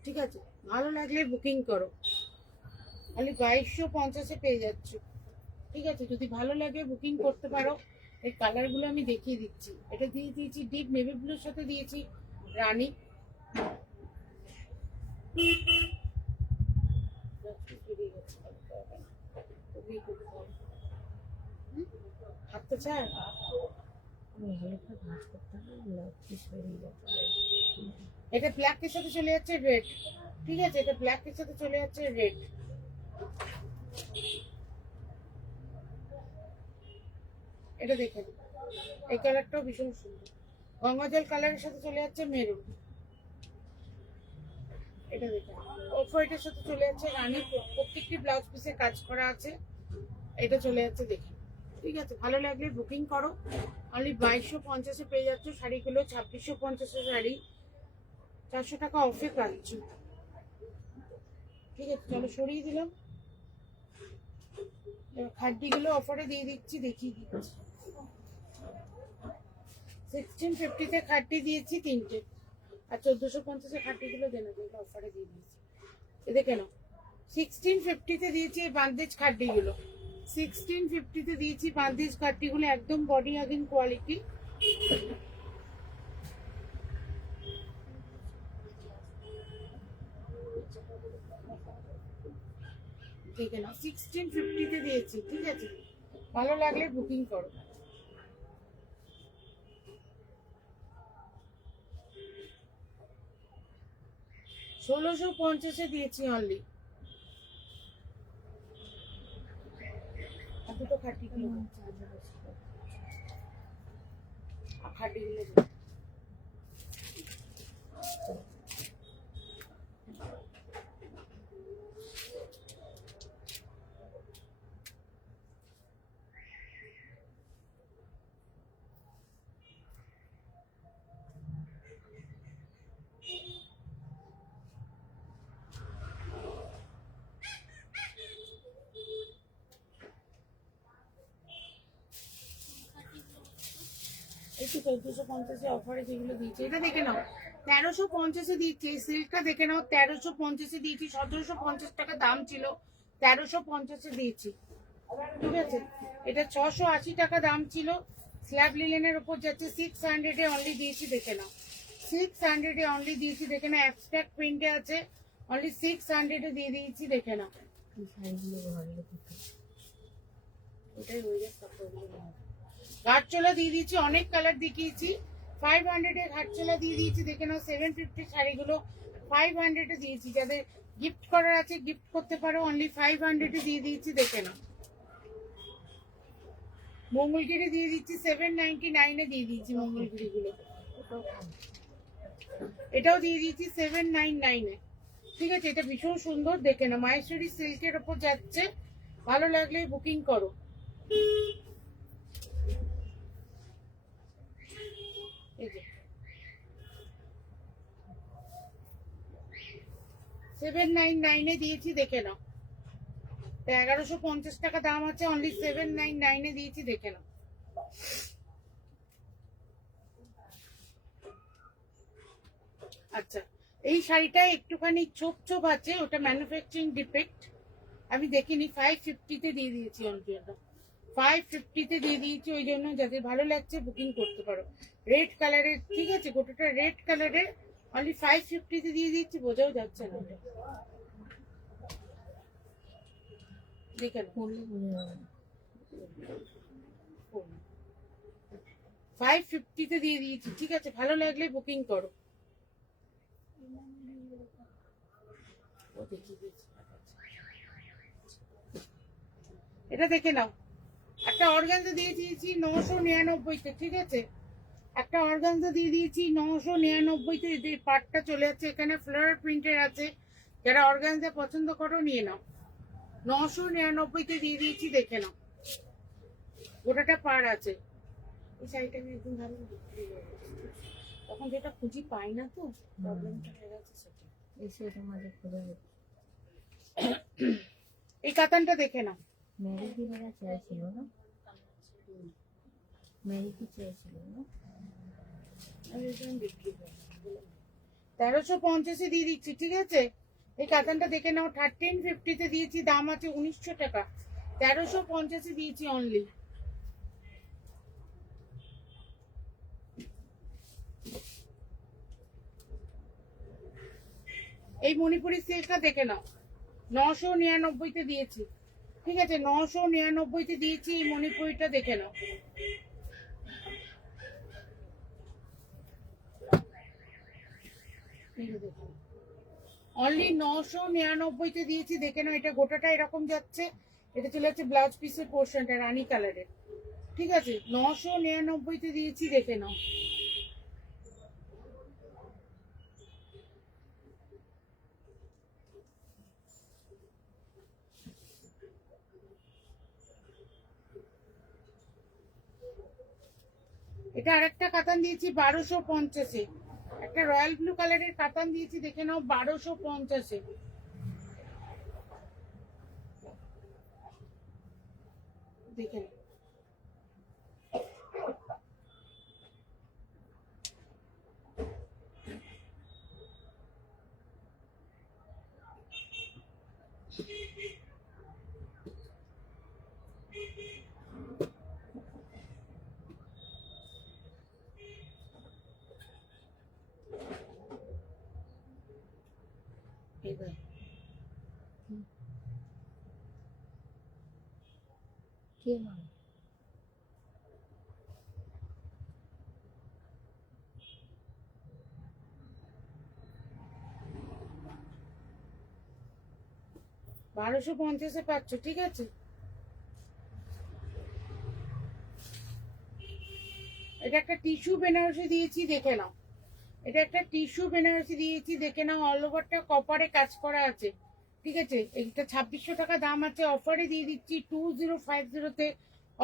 ঠিক আছে? ভালো লাগলে বুকিং করো, খালি 2250-এ পেয়ে যাচ্ছ, ঠিক আছে? যদি ভালো লাগে বুকিং করতে পারো। এই কালারগুলো আমি দেখিয়ে দিচ্ছি। এটা দিয়ে দিয়েছি ডিপ নেভি ব্লুর সাথে দিয়েছি রানী, হাতটা ছাড়। এটা ব্ল্যাকের সাথে চলে যাচ্ছে রেড, ঠিক আছে? এটা ব্ল্যাকের সাথে চলে যাচ্ছে রেড, এটা দেখে নিন। এই কালারটাও ভীষণ সুন্দর, গঙ্গাজল কালারের সাথে চলে যাচ্ছে মেরুন, এটা দেখে অফ হোয়াইটের সাথে চলে যাচ্ছে রানী। প্রত্যেকটি ব্লাউজ পিসে কাজ করা আছে, এটা চলে যাচ্ছে, দেখে, ঠিক আছে? ভালো লাগলে বুকিং করো। অনলি 2250-এ পেয়ে যাচ্ছ শাড়িগুলো। 2650-এর শাড়ি 400 টাকা অফে পাচ্ছ, ঠিক আছে? চলো সরিয়ে দিলাম। এবার খাড্ডিগুলো অফারে দিয়ে দিচ্ছি, দেখিয়ে দিচ্ছি। 1650-তে খাড্ডি দিয়েছি 3টে, আর 1450-এ খাড্ডিগুলো দেন, অফারে দিয়ে দিয়েছি। এ দেখে নাও, 1650-তে দিয়েছি এই বান্দেজ খাড্ডিগুলো, 1650-তে দিয়েছি বান্দেজ খাড্ডিগুলো, একদম বডি হাগিং কোয়ালিটি। দেখে নাও, 1650-তে দিয়েছি, ঠিক আছে? ভালো লাগলে বুকিং করো। $1650-এ দিয়েছি অনলি। দুটো খাড্ডিগুলো, খাড্ডিগুলো একটু 1450-এ অফারে যেগুলো দিয়েছে, এটা দেখে নাও। 1350-এ দিচ্ছে এই সিল্কটা, দেখে নাও। 1350-এ দিয়েছি, 1750 টাকা দাম ছিল, 1350 দিয়েছি, ঠিক আছে। এটা 680 টাকা দাম ছিল, স্ল্যাব লিলেনের উপর যাচ্ছে 600 এ অনলি দিয়েছি, দেখে নাও 600 এ অনলি দিয়েছি, দেখে নাও। অ্যাবস্ট্রাক্ট প্রিন্টে আছে, অনলি 600 এ দিয়ে দিয়েছি, দেখে নাও। এই শাড়িগুলো ঘরে রেখে ওটাই হয়ে যাচ্ছে। ঘাটচোলা দিয়ে দিয়েছি, অনেক কালার দেখিয়েছি। 500 এ ঘাটচোলা দিয়ে দিয়েছি, দেখে নাও। 750 শাড়িগুলো 500 এ দিয়েছি, যাদের গিফট করার আছে গিফট করতে পারো, অনলি 500 এ দিয়ে দিয়েছি, দেখে নাও। মঙ্গলগিরি দিয়ে দিচ্ছি 799 এ দিয়ে দিয়েছি মঙ্গলগিরি গুলো, এটাও দিয়ে দিয়েছি 799 এ, ঠিক আছে। এটা ভীষণ সুন্দর, দেখে নাও। মাহেশ্বরী সিল্কের ওপর যাচ্ছে, ভালো লাগলে বুকিং করো। এই যে 799 এ দিয়েছি, দেখে নাও। 1150 টাকা দাম আছে, অনলি 799 এ দিয়েছি, দেখে নাও। আচ্ছা, এই শাড়িটা একটুখানি ছোপ ছোপ আছে, ওটা ম্যানুফ্যাকচারিং ডিফেক্ট, আমি দেখিনি। 550 তে দিয়ে দিয়েছি, অনলি 550 তে দিয়ে দিয়েছি, ওই জন্য যাদের ভালো লাগছে বুকিং করতে পারো। রেড কালারের, ঠিক আছে, গোটাটা রেড কালারের, অনলি 550 তে দিয়ে দিচ্ছি, বোঝাও যাচ্ছে না ওটা, দেখে নাও। পড়লে বোঝা যাবে না। 550 তে দিয়ে দিয়েছি, ঠিক আছে, ভালো লাগলে বুকিং করো। এটা দেখে নাও, একটা অর্গানজা দিয়ে দিয়েছি 999 তে, ঠিক আছে। একটা অর্গানজা দিয়ে দিয়েছি 999 তে, যে পাটটা চলে যাচ্ছে এখানে ফ্লোরাল প্রিন্টের আছে, যারা অর্গানজা পছন্দ করো নিয়ে নাও। 999 তে দিয়ে দিয়েছি, দেখে নাও। গোটাটা পার আছে। এই শাড়িটা আমি একদম ভালো বিক্রি হয়ে গেছে। তখন যেটা খুঁজি পাই না, তো প্রবলেমটা হয়ে গেছে সেটা। এসে এটা মাঝে খোঁজা হচ্ছে। এই কাতানটা দেখে নাও। মেরি দিদিরা চেয়েছিল না, মেরি কি চেয়েছিল না? 1350 দিয়ে দিচ্ছি, ঠিক আছে। এই কাতানটা দেখে নাও, 1350 তে দিয়েছি, দাম আছে 1900 টাকা, 1350 দিয়েছি অনলি। এই মণিপুরি সিল্কটা দেখে নাও, 999 তে দিয়েছি, ঠিক আছে। 999 তে দিয়েছি, এই মণিপুরিটা দেখে নাও। অনলি 999 তে দিয়েছি, দেখে নাও। এটা গোটাটা এরকম যাচ্ছে, এটা চলে যাচ্ছে ব্লাউজ পিসের পোর্শনটা রানী কালারের, ঠিক আছে। 999 তে দিয়েছি, দেখে নাও। এটা আরেকটা কাতান দিয়েছি 1250 এ, একটা রয়্যাল ব্লু কালারের কাতান দিয়েছি, দেখে নাও, 1250 এ, দেখে নাও। এবার কে মানে 1250 পাচ্ছ, ঠিক আছে। এটা একটা টিস্যু বেনারসি দিয়েছি, দেখে নাও। এটা একটা টিস্যু বেনারসি দিয়েছি, দেখে নাও। অল ওভারটা কপারে কাজ করা আছে, ঠিক আছে। এটা 2600 টাকা দাম আছে, অফারে দিয়ে দিচ্ছি 2050 তে,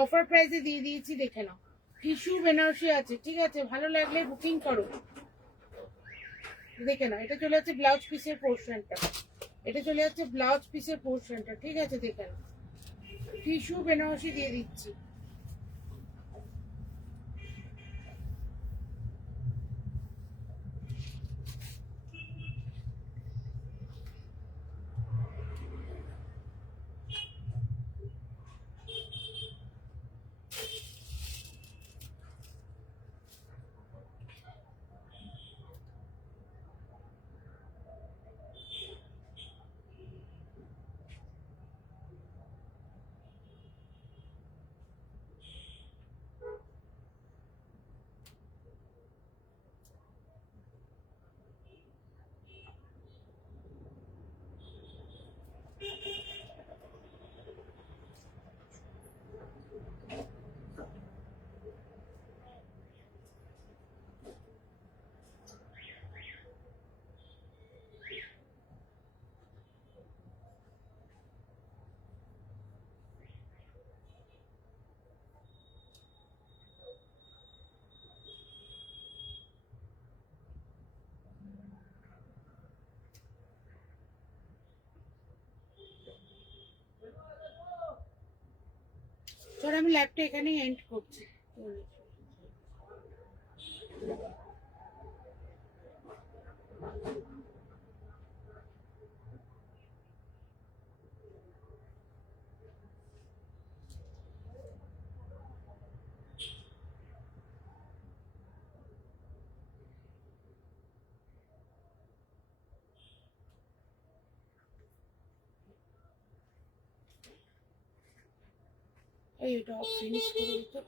অফার প্রাইসে দিয়ে দিয়েছি, দেখে নাও। টিস্যু বেনারসি আছে, ঠিক আছে, ভালো লাগলে বুকিং করো, দেখে নাও। এটা চলে যাচ্ছে ব্লাউজ পিসের পোর্শনটা, এটা চলে যাচ্ছে ব্লাউজ পিসের পোর্শনটা, ঠিক আছে, দেখে নাও। টিস্যু বেনারসি দিয়ে দিচ্ছি। আমি ল্যাবটা এখানেই এন্ড করছি। এই এটা ফিনিশ করে দিতে